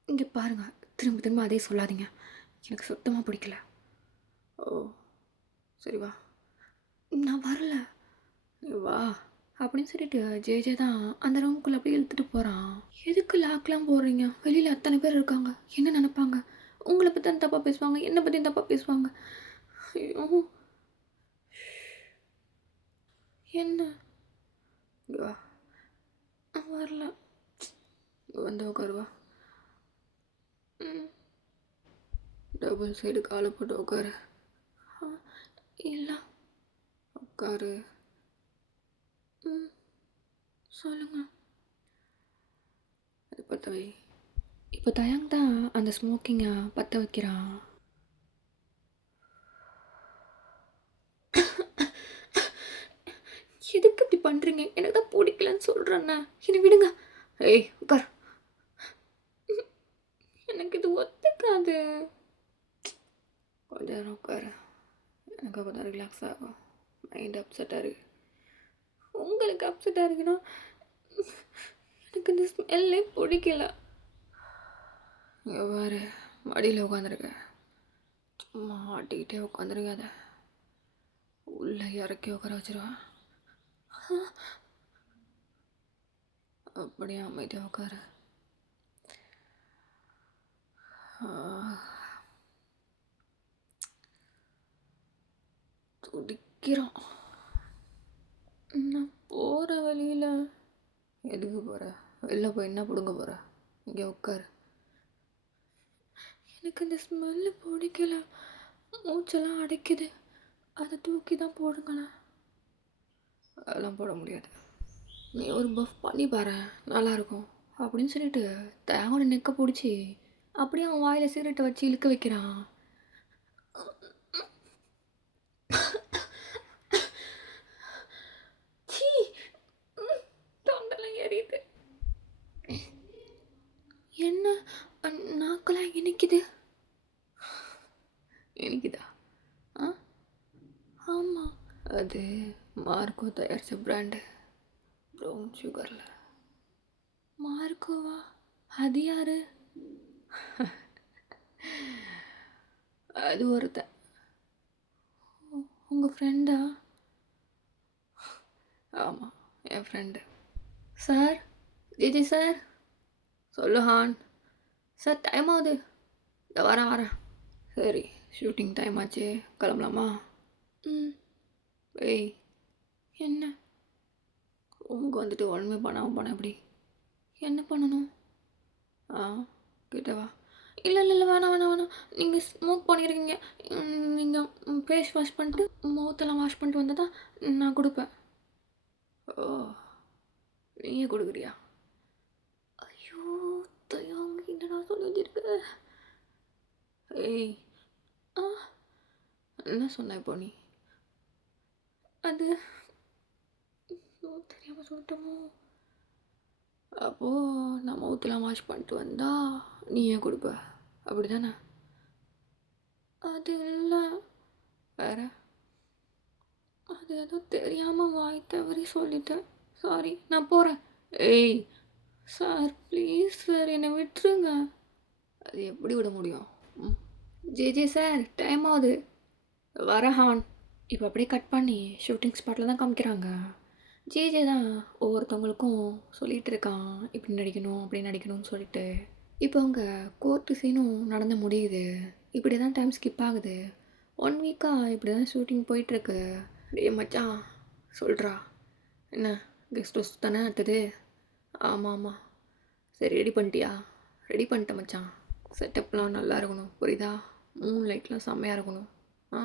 இங்கே பாருங்கள், திரும்ப திரும்ப அதே சொல்லாதீங்க. எனக்கு சுத்தமாக பிடிக்கல. ஓ சரி வா. நான் வரல. நீ வா அப்படின்னு சொல்லிட்டு ஜேஜே தான் அந்த ரூமுக்குள்ளே அப்படியே இழுத்துட்டு போகிறான். எதுக்கு லாக்லாம் போடுறீங்க? வெளியில் அத்தனை பேர் இருக்காங்க. என்ன நினைப்பாங்க? உங்களை பற்றி தான் தப்பாக பேசுவாங்க, என்னை பற்றி தப்பாக பேசுவாங்க. ஐயோ, என்ன? இங்கே வா. வரல. இங்கே வந்து உட்காருவா. டபுள் சைடு காலை போட்டு உட்காரு. இல்லை. உட்காரு. சொல்லுங்க. அது பற்ற வை. இப்போ தயாங் தான் அந்த ஸ்மோக்கிங்கை பற்ற வைக்கிறான். எதுக்கு இப்படி பண்ணுறீங்க? எனக்கு தான் பிடிக்கலன்னு சொல்கிறேண்ணே. என்னை விடுங்க. ஏய் உட்கார். எனக்கு இது ஒத்துக்காது. கொஞ்ச நேரம் உட்காரு. எனக்கு கொஞ்சம் ரிலாக்ஸ் ஆகும். மைண்ட் அப்செட்டாக இருக்கு. உங்களுக்கு அப்செட்டாக இருக்குன்னா எனக்கு இந்த ஸ்மெல்லே பிடிக்கல. வேறு மடியில் உட்காந்துருக்க. சும்மா ஆட்டிக்கிட்டே உட்காந்துருக்காத. உள்ளே இறக்கி உட்கார வச்சிருவேன். அப்படியே அமைதியாக உட்காரு. துடிக்கிறான். நான் போகிற வழியில். எதுக்கு போகிற? வெளில போய் என்ன பிடுங்க போகிற? இங்கே உட்காரு. எனக்கு இந்த ஸ்மெல்லு பிடிக்கல. மூச்செல்லாம் அடைக்குது. அதை தூக்கி தான் போடுங்களேன். அதெல்லாம் போட முடியாது. நீ ஒரு பஃப் பண்ணி பாரு, நல்லாயிருக்கும் அப்படின்னு சொல்லிட்டு தயாவோட நெக்கை பிடிச்சி அப்படியே அவன் வாயில் சிகரெட்டை வச்சு இழுக்க வைக்கிறான். இனிக்குது. இனிக்குதா? ஆ ஆமாம், அது மார்க்கோ தயாரித்த பிராண்டு ப்ரௌன் சுகரில். மார்க்கோவா? அது யாரு? அது ஒருத்தன். உங்கள் ஃப்ரெண்டா? ஆமாம், என் ஃப்ரெண்டு. சார், ஜிஜி சார். சொல்லு ஹான். சார் டைம் ஆகுது. இதோ வரேன். சரி, ஷூட்டிங் டைம் ஆச்சு, கிளம்பலாமா? ம். ஏய், என்ன? ரூமுக்கு வந்துட்டு ஒன்றுமே பண்ணாமல் போனேன் எப்படி? என்ன பண்ணணும்? ஆ, கிட்ட வா. இல்லை வேணாம். நீங்கள் ஸ்மோக் பண்ணியிருக்கீங்க. நீங்கள் ஃபேஸ் வாஷ் பண்ணிட்டு மவுத்தெல்லாம் வாஷ் பண்ணிட்டு வந்தால் தான் நான் கொடுப்பேன். ஓ, நீயே கொடுக்குறியா? ஐயோ, தயாங்க என்னடா சொல்லி வச்சிருக்க? ஏய், ஆ, என்ன சொன்ன இப்போ நீ? அது தெரியாமல் சொல்லிட்டோமோ? அப்போது நான் மவுத்தெல்லாம் வாஷ் பண்ணிட்டு வந்தா நீ ஏன் கொடுப்ப, அப்படி தானே? அது இல்லை, வேற. அது ஏதோ தெரியாமல் வாய் தவறி சொல்லிட்டேன். சாரி, நான் போகிறேன். ஏய் சார், ப்ளீஸ் சார், என்னை விட்டுருங்க. அது எப்படி விட முடியும்? ஜே சார், டைம் ஆகுது. வர ஹான். இப்போ அப்படியே கட் பண்ணி ஷூட்டிங் ஸ்பாட்டில் தான் காமிக்கிறாங்க. ஜே தான் ஒவ்வொருத்தவங்களுக்கும் சொல்லிகிட்டு இருக்கான், இப்படி நடிக்கணும் அப்படி நடிக்கணும்னு சொல்லிட்டு. இப்போ அவங்க கோர்ட்டு சீனும் நடந்து முடியுது. இப்படி தான் டைம் ஸ்கிப் ஆகுது. 1 வீக்காக இப்படி தான் ஷூட்டிங் போயிட்டுருக்கு. டேய் மச்சான், சொல்கிறா. என்ன கெஸ்ட் ஹவுஸ் தானே அடுத்தது? ஆமாம். சரி, ரெடி பண்ணிட்டியா? ரெடி பண்ணிட்டேன் மச்சான். செட்டப்லாம் நல்லா இருக்கணும், புரியுதா? மூன் லைட்லாம் செம்மையாக இருக்கணும். ஆ,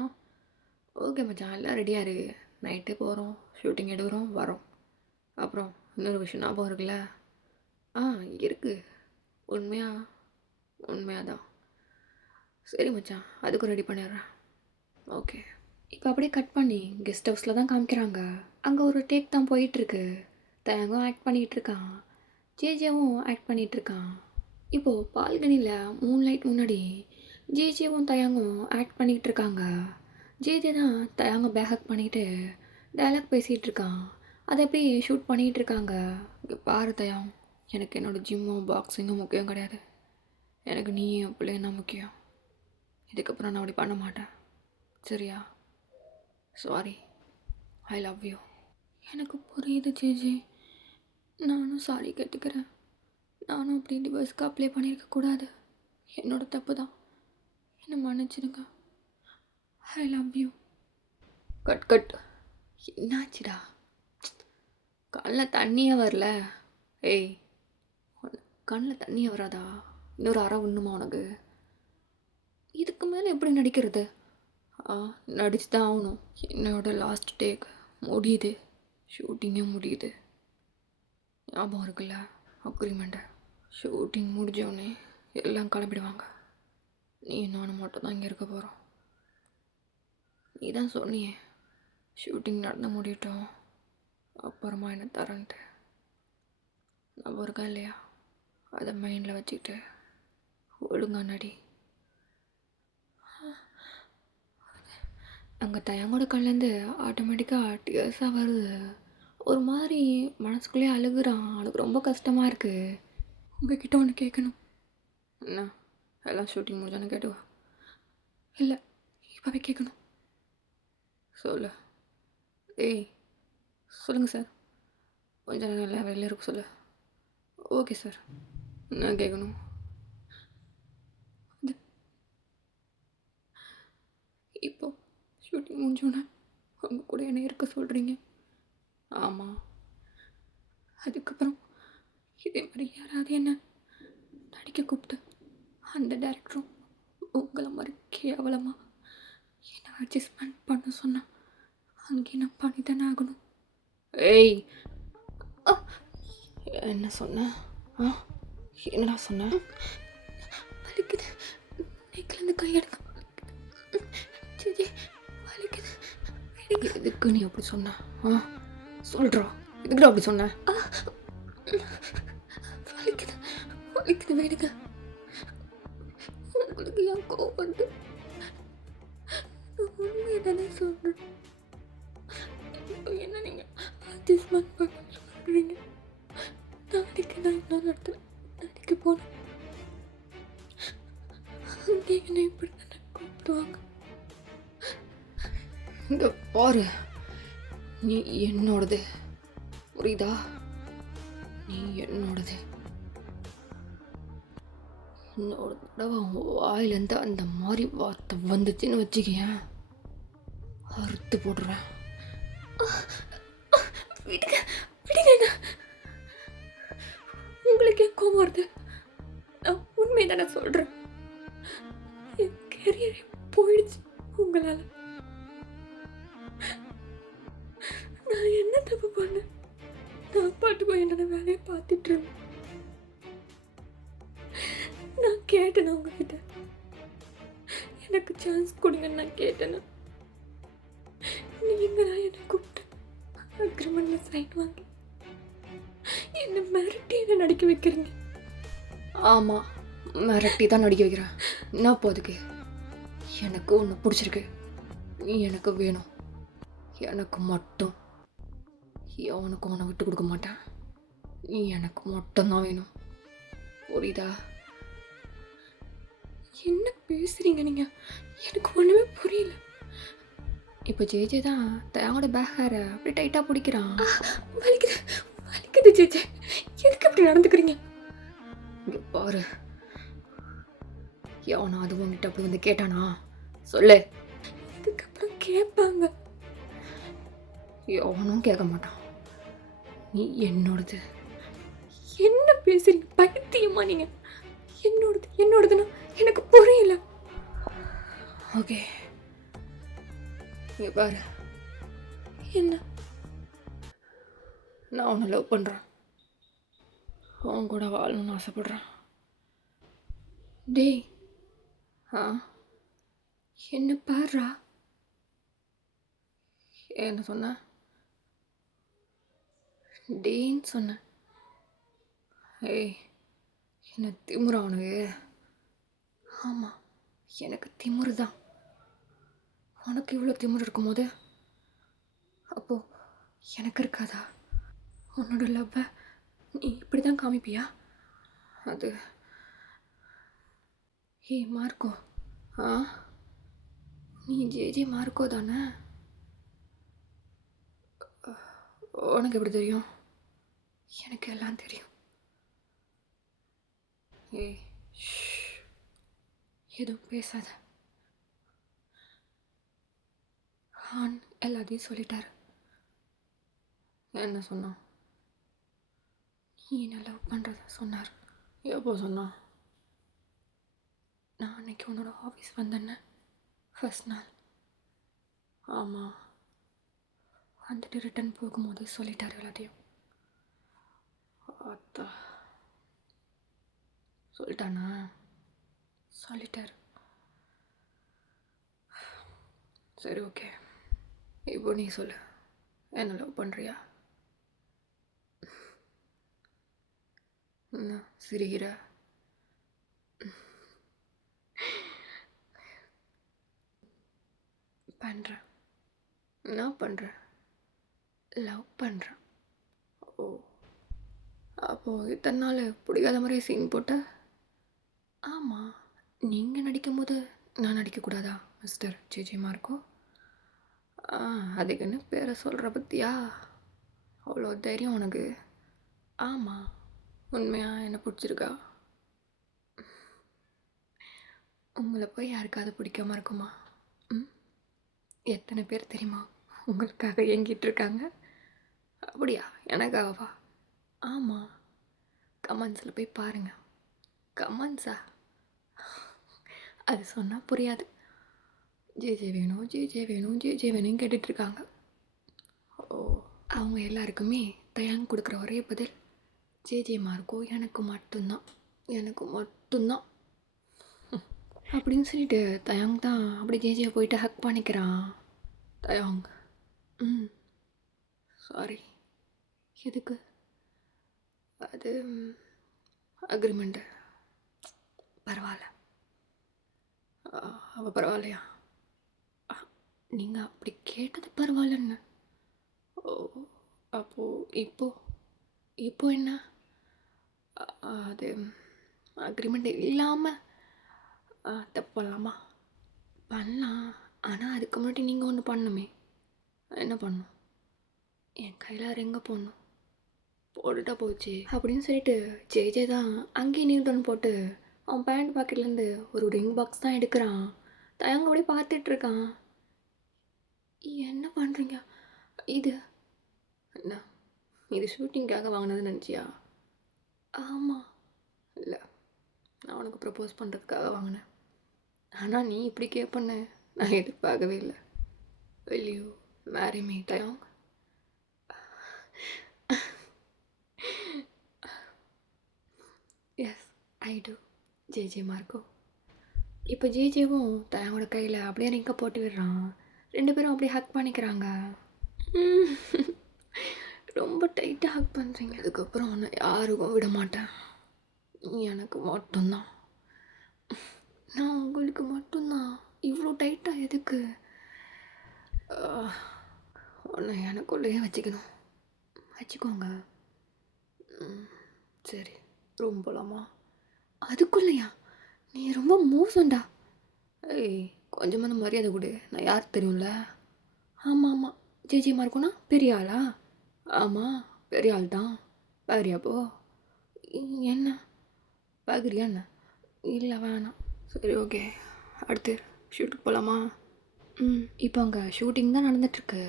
ஓகே மச்சான், எல்லாம் ரெடியாக இருக்கு. நைட்டே போகிறோம், ஷூட்டிங் எடுக்கிறோம், வரோம். அப்புறம் இன்னொரு விஷயம் ஞாபகம் இருக்குல்ல? ஆ, இருக்குது. உண்மையாக தான். சரி மச்சான், அதுக்கும் ரெடி பண்ணிடுறேன். ஓகே. இப்போ அப்படியே கட் பண்ணி கெஸ்ட் ஹவுஸில் தான் காமிக்கிறாங்க. அங்கே ஒரு டேக் தான் போயிட்டுருக்கு. தயங்கும் ஆக்ட் பண்ணிகிட்ருக்கான், ஜேஜேவும் ஆக்ட் பண்ணிகிட்ருக்கான். இப்போது பால்கனியில் மூன் லைட் முன்னாடி ஜேஜேவும் தயங்கும் ஆக்ட் பண்ணிகிட்டு இருக்காங்க. ஜேஜே தான் தயங்க பேக்கப் பண்ணிவிட்டு டைலாக் பேசிகிட்டு இருக்கான். அதை எப்படி ஷூட் பண்ணிகிட்டு இருக்காங்க. இங்கே பாரு தயம், எனக்கு என்னோடய ஜிம்மும் பாக்ஸிங்கும் முக்கியம் கிடையாது. எனக்கு நீயும் பிள்ளையும் தான் முக்கியம். இதுக்கப்புறம் நான் அப்படி பண்ண மாட்டேன், சரியா? Sorry, I love you. எனக்கு புரியுது ஜேஜே, நானும் சாரி கேட்டுக்கிறேன். நானும் அப்படி டிவோர்ஸ்க்கு அப்ளை பண்ணியிருக்கக்கூடாது. என்னோட தப்பு தான், என்னை மன்னிச்சிடுங்க. ஐ லவ் யூ. கட். என்னாச்சுடா? கண்ணில் தண்ணியே வரல. ஏய், கண்ணில் தண்ணியே வராதா? இன்னொரு அரை ஒன்றுமா உனக்கு? இதுக்கு மேலே எப்படி நடிக்கிறது? நடிச்சு தான் ஆகணும். என்னோட லாஸ்ட் டேக் முடியுது, ஷூட்டிங்கே முடியுது. ஞாபகம் இருக்குல்ல அக்ரிமெண்ட்டு? ஷூட்டிங் முடிஞ்சோடனே எல்லாம் கிளம்பிடுவாங்க. நீ நானும் மட்டும் தான் இங்கே இருக்க போகிறோம். நீ தான் சொன்னியே ஷூட்டிங் நடந்து முடியட்டும், அப்புறமா என்ன தரேன்ட்டு. நான் இருக்கா இல்லையா? அதை மைண்டில் வச்சுக்கிட்டு ஒழுங்கா நடி. அங்கே தயங்கோட கண்லேருந்து ஆட்டோமேட்டிக்காக டியர்ஸாக வருது. ஒரு மாதிரி மனசுக்குள்ளேயே அழுகுறான். அவனுக்கு ரொம்ப கஷ்டமாக இருக்குது. உங்ககிட்ட ஒன்று கேட்கணும். என்ன? எல்லாம் ஷூட்டிங் முடிஞ்சானு கேட்டுவா? இல்லை, இப்போவே கேட்கணும். சொல்லு. ஏய், சொல்லுங்கள் சார். கொஞ்சம் நேரம் இல்லை, வெளில இருக்கு, சொல்லு. ஓகே சார், என்ன கேட்கணும்? இப்போ ஷூட்டிங் முடிஞ்சோன்னே அவங்க கூட என்ன இருக்க சொல்கிறீங்க? ஆமாம். அதுக்கப்புறம் இதே மாதிரி யாராவது என்ன நடிக்க கூப்பிட்டு அந்த டைரக்டரும் உங்களை மாதிரி கேவலமாக என்னை அட்ஜஸ்ட்மெண்ட் பண்ண சொன்னால் அங்கே நான் பண்ணி தானே ஆகணும். ஏய், என்ன சொன்ன? என்னடா சொன்ன? வலிக்குது, நெக்லேருந்து கையெடுக்க வலிக்குது. எதுக்கு நீ அப்படி சொன்ன? சொல்கிறா, எதுக்குடா அப்படி சொன்ன? வலிக்குது வேணுங்க. உங்களுக்கு ஏன் கோவம் வருது? நான் உண்மையை தானே சொல்கிறேன். இப்போ என்ன நீங்கள் அட்ஜஸ்ட்மெண்ட் பண்ண சொல்கிறீங்க? நாளைக்கு நான் இன்னொரு இடத்துல நடிக்க போனேன். அங்கே என்னை இப்படி தானே கூப்பிடுவாங்க. இங்கே பாரு, நீ என்னோடது, புரியுதா? நீ என்னோடது. இன்னொரு தடவை வாயிலேருந்து அந்த மாதிரி வார்த்தை வந்துச்சுன்னு வச்சுக்கேன், அறுத்து போடுறேன். விடுங்க விடுங்க. உங்களுக்கு ஏன் கோவம் வருது? நான் உண்மை தானே சொல்கிறேன். என் கெரியரே போயிடுச்சு உங்களால். நான் என்ன தப்பு பண்ணேன்? நான் பாட்டுக்கு என்னோட வேலையை பார்த்துட்டு இருந்தேன். நான் கேட்டேன் உங்ககிட்ட, எனக்கு சான்ஸ் கொடுங்கன்னு நான் கேட்டேன். நீங்கள் தான் என்னை கூப்பிட்டு அக்ரிமெண்ட்ல சைன் வாங்கி என்னை மிரட்டி என்ன நடிக்க வைக்கிறீங்க. ஆமாம், மிரட்டி தான் நடிக்க வைக்கிறேன். என்ன போதுக்கு? எனக்கு ஒன்று பிடிச்சிருக்கு, நீ எனக்கு வேணும், எனக்கு மட்டும். அவனுக்கு உன்னை விட்டு கொடுக்க மாட்டேன். நீ எனக்கு மட்டும்தான் வேணும், புரியுதா? என்ன பேசுறீங்க நீங்க? எனக்கு ஒண்ணுமே புரியல. இப்போ ஜேஜே தான் தயாவோட பேக் ஹேரை அப்படி டைட்டாக பிடிக்கிறான். வலிக்குது வலிக்குது ஜேஜே, எதுக்கு அப்படி நடந்துக்கிறீங்க? இங்கே பாரு, எவனா அது உங்ககிட்ட அப்படி வந்து கேட்டானா சொல்லு. இதுக்கப்புறம் கேட்பாங்க. எவனும் கேட்க மாட்டான். நீ என்னோடது. என்ன பேசுறீங்க? பைத்தியமா நீங்க? என்னோடது என்னோடதுன்னா எனக்கு புரியல. ஓகே, இங்க பாரு, என்ன, நான் உன்னை லவ் பண்ணுறேன், உன் கூட வாழணும்னு ஆசைப்படுறேன். டேய், என்ன பாருடா. என்ன சொன்ன? டேன்னு சொன்னேன். ஏய், என்ன திமுறா உனக்கு? ஆமாம், எனக்கு திமுரு தான். உனக்கு இவ்வளோ திமுரு இருக்கும்போது அப்போ எனக்கு இருக்காதா? உன்னோட லவ்வை நீ இப்படி தான் காமிப்பியா? அது மார்க்கோ, நீ ஜேஜே மார்க்கோ தானே? உனக்கு எப்படி தெரியும்? எனக்கு எல்லாம் தெரியும். ஏய், எதுவும் பேசாத. ஹான் எல்லாத்தையும் சொல்லிட்டாரு. என்ன சொன்னான்? நீ என்ன லவ் பண்ணுறத சொன்னார். எப்போ சொன்னான்? நான் அன்னைக்கு உன்னோட ஆஃபீஸ் வந்தேன்னு ஃபர்ஸ்ட் நாள். ஆமாம், வந்துட்டு ரிட்டன் போகும்போது சொல்லிட்டாரு எல்லாத்தையும். அத்தா சொல்லிட்டானா? சொல்லிட்டாரு. சரி, ஓகே, இப்போ நீ சொல்லு, என்ன லவ் பண்ணுறியா? என்ன சிரிக்கிற? பண்ணுறேன். நான் பண்ணுறேன், லவ் பண்ணுறேன். ஓ, அப்போது இத்தனை நாள் பிடிக்காத மாதிரி சீன் போட்ட? ஆமாம், நீங்கள் நடிக்கும்போது நான் நடிக்கக்கூடாதா மிஸ்டர் ஜேஜே மார்க்கோ? அதுக்குன்னு பேரை சொல்கிற பற்றியா அவ்வளோ தைரியம் உனக்கு? ஆமாம், உண்மையாக என்ன பிடிச்சிருக்கா? உங்களை போய் யாருக்காவது பிடிக்காம இருக்குமா? எத்தனை பேர் தெரியுமா உங்களுக்காக ஏங்கிட்டு இருக்காங்க? அப்படியா? எனக்காகவா? ஆமாம், கமெண்ட்ஸில் போய் பாருங்கள். கமெண்ட்ஸா? அது சொன்னால் புரியாது. ஜேஜே வேணும், ஜேஜே வேணும், ஜேஜே வேணும்னு கேட்டுட்ருக்காங்க. ஓ, அவங்க எல்லாருக்குமே தயாங் கொடுக்குற ஒரே பதில் ஜேஜே மார்க்கோ எனக்கு மட்டும்தான், எனக்கு மட்டும்தான் அப்படின்னு சொல்லிட்டு தயாங் தான் அப்படி ஜேஜே போயிட்டு ஹக் பண்ணிக்கிறான். தயாங், சாரி. எதுக்கு? அது அக்ரிமெண்ட்டு. பரவாயில்ல, அவள் பரவாயில்லையா? நீங்கள் அப்படி கேட்டது பரவாயில்லன்னு. ஓ, அப்போது இப்போ என்ன? அது அக்ரிமெண்ட் இல்லாமல் தப்பு பண்ணலாமா? பண்ணலாம். ஆனால் அதுக்கு முன்னாடி நீங்கள் ஒன்று பண்ணணுமே. என்ன பண்ணணும்? என் கையில் ரிங்க போடணும். போட்டுட்டா போச்சு அப்படின்னு சொல்லிட்டு ஜே தான் அங்கேயே நீர்தொன்று போட்டு அவன் பேண்ட் பாக்கெட்லேருந்து ஒரு ரிங் பாக்ஸ் தான் எடுக்கிறான். தயங்க அப்படியே பார்த்துட்ருக்கான். என்ன பண்ணுறீங்க? இது என்ன? இது ஷூட்டிங்காக வாங்கினதுன்னு நினச்சியா? ஆமாம். இல்லை, நான் உனக்கு ப்ரப்போஸ் பண்ணுறதுக்காக வாங்கினேன். ஆனால் நீ இப்படி கேட்பண்ண நான் எதிர்பார்க்கவே இல்லை. Will you marry me, தயாங்? Yes, I do. J Marco. இப்போ ஜேவும் தயாங்கோட கையில் அப்படியே ரிங்க போட்டு விடுறான். 2 பேரும் அப்படியே ஹக் பண்ணிக்கிறாங்க. ரொம்ப டைட்டாக ஹக் பண்ணுறீங்க. அதுக்கப்புறம் ஒன்று யாருக்கும் விட மாட்டேன். எனக்கு மட்டும்தான். நான் உங்களுக்கு மட்டும்தான். இவ்வளோ டைட்டாக எதுக்கு? ஒன்று எனக்குள்ளேயே வச்சுக்கணும். வச்சுக்கோங்க. சரி, ரூம் போகலாமா? அதுக்குள்ளையா? நீ ரொம்ப மோசம்டா. ஏய், கொஞ்சமான மரியாதை கொடு. நான் யார் தெரியும்ல? ஆமாம், ஜேஜிமா இருக்கும்னா பெரிய ஆளா? ஆமாம், பெரிய ஆள் தான். பாக்குறியா? போ. என்ன பார்க்குறியா என்ன? இல்லை, வேணாம். சரி, ஓகே. அடுத்து ஷூட்டுக்கு போகலாமா? இப்போ அங்கே ஷூட்டிங் தான் நடந்துட்டுருக்கு.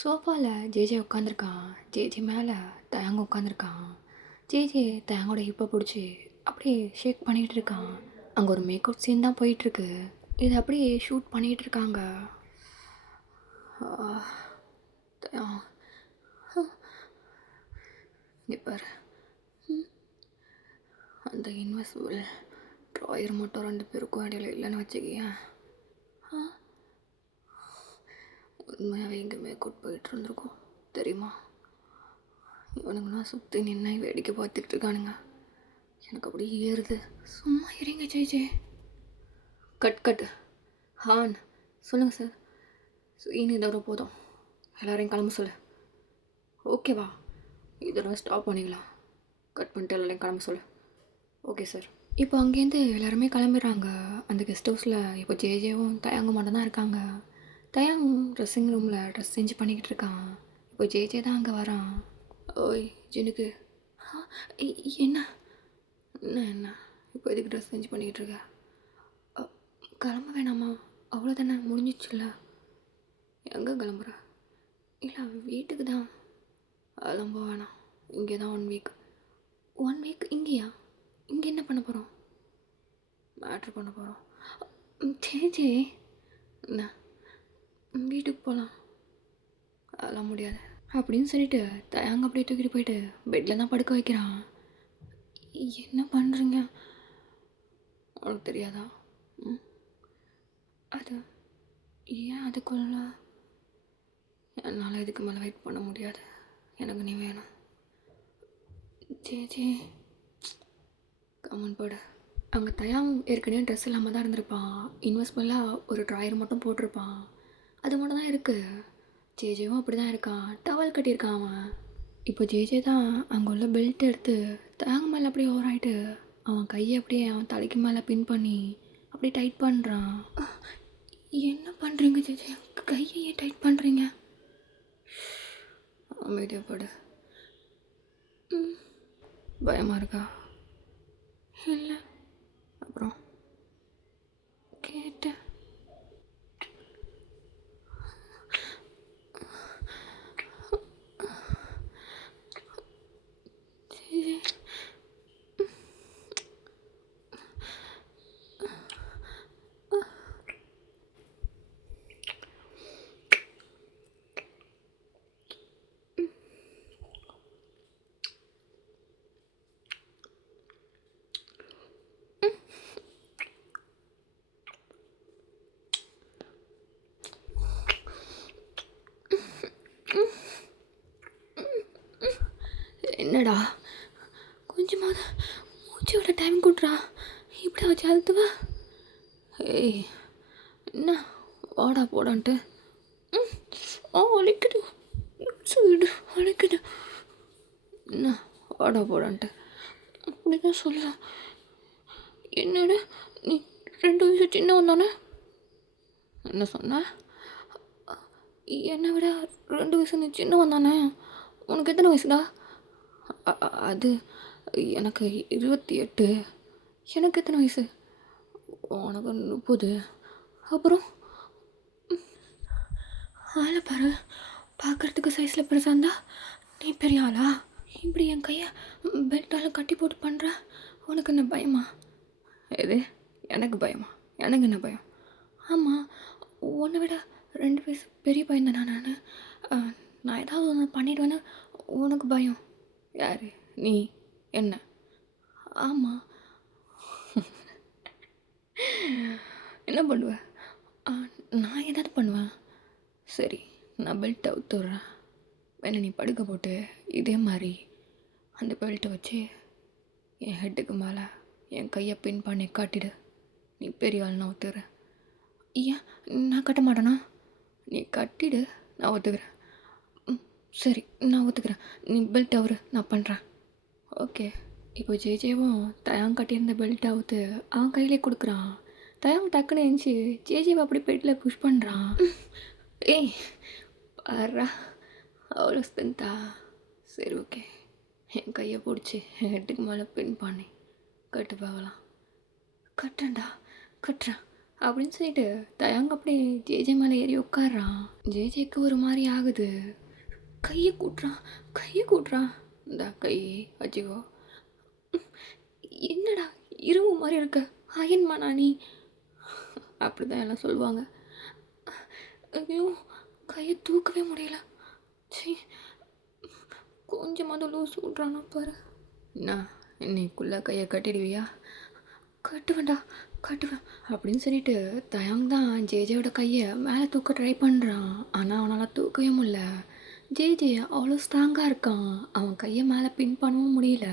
சோஃபாவில் ஜே உட்காந்துருக்கான். ஜே மேலே தயாங்க உட்காந்துருக்கான். ஜே தயாங்கோட ஹிப்பை பிடிச்சி அப்படியே ஷேக் பண்ணிகிட்டு இருக்கான். அங்கே ஒரு மேக் அவுட் சீன் தான் போயிட்டுருக்கு. இது அப்படியே ஷூட் பண்ணிகிட்டு இருக்காங்க. தயாங், இங்கே பாரு. அந்த இன்வெசிபிள் ட்ராயர் மட்டும் 2 பேருக்கும் இடையில இல்லைன்னு வச்சுக்கியேன். உண்மையாகவே இங்கே மேற்கொட் போயிட்டு இருந்திருக்கும் தெரியுமா? இவனுங்களாம் சுற்றி நின்று வேடிக்கை பார்த்துட்டு இருக்கானுங்க. எனக்கு அப்படியே ஏறுது. சும்மா இருங்க ஜே. கட். ஹான், சொல்லுங்கள் சார். சீன் இதோட போதும். எல்லோரையும் கிளம்ப சொல்லு. ஓகேவா? இதோட ஸ்டாப் பண்ணிக்கலாம். கட் பண்ணிட்டு எல்லோரையும் கிளம்ப சொல்லு. Okay sir. இப்போ அங்கேருந்து எல்லாருமே கிளம்பிடுறாங்க. அந்த கெஸ்ட் ஹவுஸில் இப்போ ஜேவும் தயாங்க மட்டும் தான் இருக்காங்க. தயாங் ட்ரெஸ்ஸிங் ரூமில் ட்ரெஸ் சேஞ்ச் பண்ணிக்கிட்டு இருக்கான். இப்போ ஜே தான் அங்கே வரான். ஓய் ஜினுக்கு. என்ன என்ன இப்போ எதுக்கு ட்ரெஸ் சேஞ்ச் பண்ணிக்கிட்டு இருக்க? கிளம்ப வேணாமா? அவ்வளோதானே, முடிஞ்சிச்சுல்ல. எங்கே கிளம்புற? இல்லை, வீட்டுக்கு தான். கிளம்ப வேணாம். இங்கே தான் 1 வீக். 1 வீக் இங்கேயா? இங்கே என்ன பண்ண போகிறோம்? மேட்ரு பண்ண போகிறோம். ஜே என்ன? வீட்டுக்கு போகலாம். அதெல்லாம் முடியாது அப்படின்னு சொல்லிட்டு தயாங்க அப்படியே தூக்கிட்டு போயிட்டு பெட்டில் தான் படுக்க வைக்கிறான். என்ன பண்ணுறீங்க? உனக்கு தெரியாதா? அது ஏன் அதுக்குள்ள? என்னால் இதுக்கு மேலே வெயிட் பண்ண முடியாது. எனக்கு நீ வேணும். ஜே கமன் போடு. அங்கே தயாங் ஏற்கனவே ட்ரெஸ் இல்லாமல் தான் இருந்திருப்பான். இன்வெஸ்ட்மெண்ட்டாக ஒரு ட்ராயர் மட்டும் போட்டிருப்பான். அது மட்டும் தான் இருக்குது. ஜேவும் அப்படி தான் இருக்கான். டவல் கட்டியிருக்கான் அவன். இப்போ ஜே தான் அங்கே உள்ள பெல்ட் எடுத்து தயாங்க மேலே அப்படியே ஓவராயிட்டு அவன் கையை அப்படியே அவன் தலைக்கு மேலே பின் பண்ணி அப்படியே டைட் பண்ணுறான். என்ன பண்ணுறீங்க ஜே? கையை ஏன் டைட் பண்ணுறீங்க? அமைதியாப்படு. பயமாக இருக்கா? இல்லை. அப்புறம் கேட்டேன். என்னடா கொஞ்சமாவது மூச்சு விட டைம் கொடுறா. இப்படி வச்சு அழுத்துவா. ஏய் என்ன வாடா போடான்ட்டு வலிக்குது சைடு வலிக்குது என்ன வாடா போடான்ட்டு அப்படி தான் சொல்ல. என்னடா நீ 2 வயசு சின்னவன் தானே? என்ன சொன்ன? என்னை விட 2 வயசு நீ சின்னவன் தானே? உனக்கு எத்தனை வயசுடா? அது எனக்கு 28. எனக்கு எத்தனை வயசு? உனக்கு 30. அப்புறம் ஆளை பாரு, பார்க்குறதுக்கு சைஸில் பெருசாக இருந்தா நீ பெரிய ஆளா? இப்படி என் கையை பெல்ட்டால் கட்டி போட்டு பண்ணுற. உனக்கு என்ன பயமா? எது எனக்கு பயமா? எனக்கு என்ன பயம்? ஆமாம், உன்னை விட 2 வயசு பெரிய பையன் தானே நான். நான் ஏதாவது ஒன்று பண்ணிடுவேன்னு உனக்கு பயம். யார் நீ? என்ன? ஆமாம். என்ன பண்ணுவேன்? நான் ஏதாவது பண்ணுவேன். சரி, நான் பெல்ட்டை அவுத்துடுறேன். வேணா நீ படுக்க போட்டு இதே மாதிரி அந்த பெல்ட்டை வச்சு என் ஹெட்டுக்கு மேலே என் கையை பின் பண்ணி காட்டிடு. நீ பெரிய ஆள், நான் ஒத்துக்கிறேன். ஏன் நான் கட்ட மாட்டேனா? நீ கட்டிடு, நான் ஒத்துக்கிறேன். சரி, நான் ஒத்துக்கிறேன். நீ பெல்ட் அவரு, நான் பண்ணுறேன். ஓகே. இப்போ ஜேஜேவும் தயாங் கட்டியிருந்த பெல்ட் அவுத்து அவன் கையிலே கொடுக்குறான். தயாங் டக்குன்னு எழுந்துச்சி ஜேஜேவை அப்படி பெட்டில் புஷ் பண்ணுறான். ஏய் பாரா, அவ்வளோ ஸ்ட்ரென்த்தா? சரி ஓகே, என் கையை பிடிச்சி என் ஹெட்டுக்கு மேலே பின் பண்ணி கட்டு பார்க்கலாம். கட்டுறேன்டா, கட்டுறேன் அப்படின்னு சொல்லிட்டு தயாங்க அப்படி ஜேஜே மேலே ஏறி உட்காடுறான். ஜேஜேக்கு ஒரு மாதிரி ஆகுது. கையை கூட்டுறான். இந்த கை வச்சுக்கோ. என்னடா இரும்பு மாதிரி இருக்க, அயன்மானா நீ? அப்படி தான் எல்லாம் சொல்லுவாங்க. ஐயோ, கையை தூக்கவே முடியல. சரி, கொஞ்சமாவது லூஸ் விட்றானா பாரு. என்ன இன்னைக்குள்ளே கையை கட்டிடுவியா? கட்டுவேன் அப்படின்னு சொல்லிட்டு தயாங் தான் ஜேஜேவோட கையை மேலே தூக்க ட்ரை பண்ணுறான். ஆனால் அவனால் தூக்கவே முடியல. ஜேஜே அவ்வளோ ஸ்ட்ராங்காக இருக்கான். அவன் கையை மேலே பின் பண்ணவும் முடியல.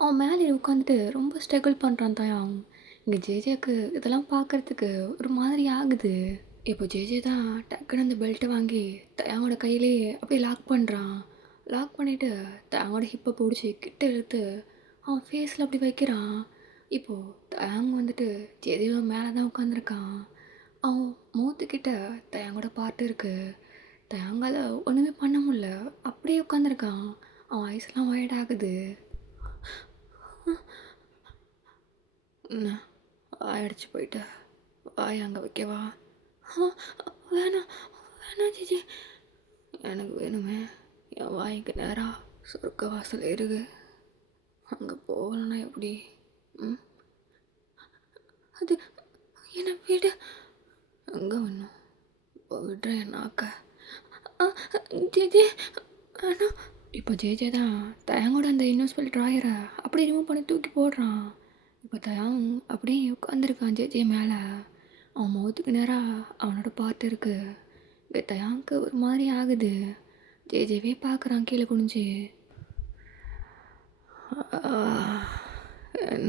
அவன் மேலே உட்காந்துட்டு ரொம்ப ஸ்ட்ரகிள் பண்ணுறான் தயாங். இங்கே ஜேஜேக்கு இதெல்லாம் பார்க்குறதுக்கு ஒரு மாதிரி ஆகுது. இப்போ ஜேஜே தான் டக்குன்னு அந்த பெல்ட்டை வாங்கி தயாங்கோட கையிலே அப்படியே லாக் பண்ணுறான். லாக் பண்ணிவிட்டு தயாங்கோட ஹிப்பை பிடிச்சி கிட்ட இழுத்து அவன் ஃபேஸில் அப்படி வைக்கிறான். இப்போது தயாங் வந்துட்டு ஜேஜேவா மேலே தான் உட்காந்துருக்கான். அவன் மூத்துக்கிட்ட தயாங்கோட பாட்டு இருக்குது. தயாங்கால் ஒன்றுமே பண்ண முடியல, அப்படியே உட்காந்துருக்கான். அவன் ஐஸ்லாம் வயர்ட் ஆகுது. என்ன வாயடிச்சு போயிட்டு வாய் அங்கே வைக்கவா? வேணாம் ஜிஜி, எனக்கு வேணுமே. என் வாய்க்கு நேராக சொர்க்க வாசல் இருக்கு. அங்கே போகலன்னா எப்படி? அது என்ன வீடு? எங்கே வேணும்? இப்போ விடுறேன் என் நாக்க. ஜேஜே வேணாம். இப்போ ஜேஜே தான் தயாங்கோட அந்த இன்வெஸ்ட்மெண்ட் ட்ராயரை அப்படியே ரிமூவ் பண்ணி தூக்கி போடுறான். இப்போ தயாங் அப்படியே உட்காந்துருக்கான் ஜேஜே மேலே. அவன் முகத்துக்கு நேராக அவனோட பாட்டு இருக்கு. இங்கே தயாங்க்கு ஒரு மாதிரி ஆகுது. ஜேஜேவே பார்க்குறான் கீழே குனிஞ்சு.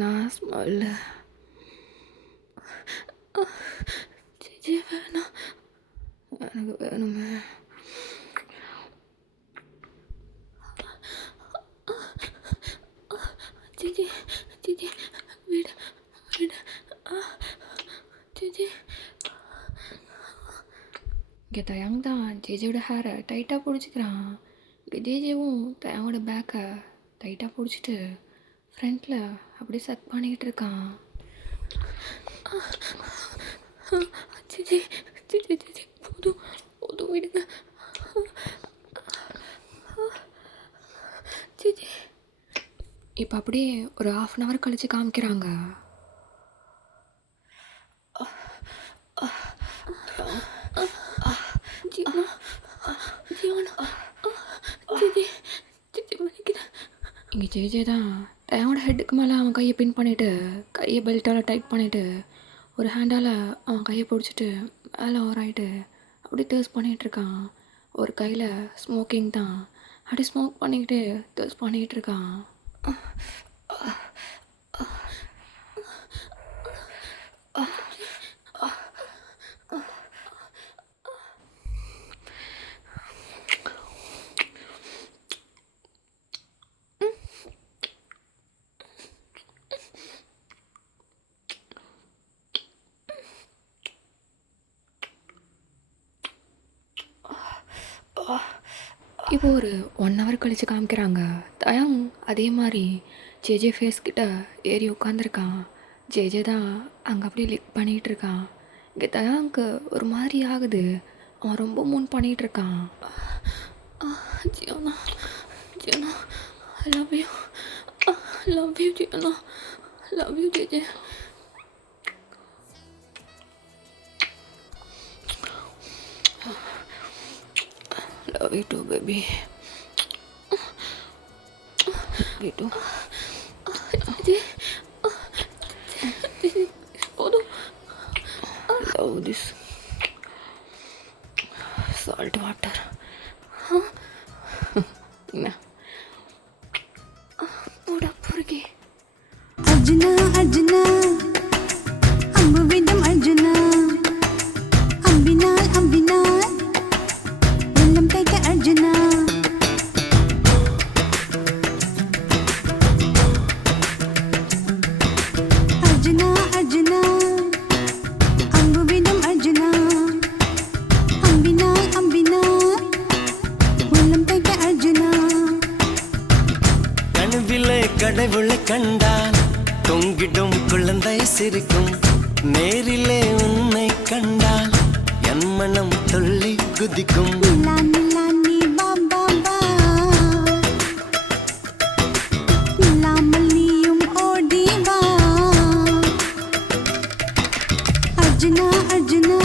நான் ஸ்மெல்லு. ஜேஜே வேணாம், எனக்கு வேணுமே. ஜேஜே வீடு ஜேஜே. இங்கே தயாங் தான் ஜேஜேவோட ஹேரை டைட்டாக பிடிச்சிக்கிறான். இங்கே ஜேஜேவும் தயாங்கோட பேக்கை டைட்டாக பிடிச்சிட்டு ஃப்ரண்ட்டில் அப்படியே சக் பண்ணிக்கிட்டு இருக்கான். ஜேஜே போதும் விடுங்க ஜேஜே. இப்போ அப்படியே ஒரு 1/2 hour கழித்து காமிக்கிறாங்க. இங்கே ஜேஜே தான் தயாவோட ஹெட்டுக்கு மேலே அவன் கையை பின் பண்ணிவிட்டு கையை பெல்ட்டால் டைட் பண்ணிவிட்டு ஒரு ஹேண்டால் அவன் கையை பிடிச்சிட்டு மேலே ஓராயிட்டு அப்படி தேர்ஸ் பண்ணிகிட்ருக்கான். ஒரு கையில் ஸ்மோக்கிங் தான், அப்படி ஸ்மோக் பண்ணிக்கிட்டு தேர்ஸ் பண்ணிக்கிட்டு இருக்கான். இப்போ ஒரு 1 ஹவர் கழிச்சு காமிக்கிறாங்க. தயாங் அதே மாரி ஜேஜே ஃபேஸ் கிட்ட ஏறி உட்காந்துருக்கான். ஜேஜே தான் அங்கே அப்படியே லிக் பண்ணிகிட்டு இருக்கான். இங்கே தயாங்க்கு ஒரு மாதிரி ஆகுது. அவன் ரொம்ப மூன் பண்ணிகிட்டு இருக்கான். ஜியோனா ஜியோனா ஐ லவ் யூ ஜியோனா love you JJ. Love you too, baby. Love you too. Love this salt water. Nah. Udah pergi. Arjuna Arjuna Ambu vidam Arjuna Ambinal Ambinal Ullam peka Arjuna Arjuna Arjuna Ambu vidam Arjuna Ambinal Ambinal Ullam peka Arjuna கனவிலே கடவுளை கண்டால் தொங்கிடும் குழந்தை சிரிக்கும். நேரிலே உன்னை கண்டால் என் மனம் துள்ளி குதிக்கும். Nilani Nilani ba ba ba Nilamal niyum odi ba Arjuna Arjuna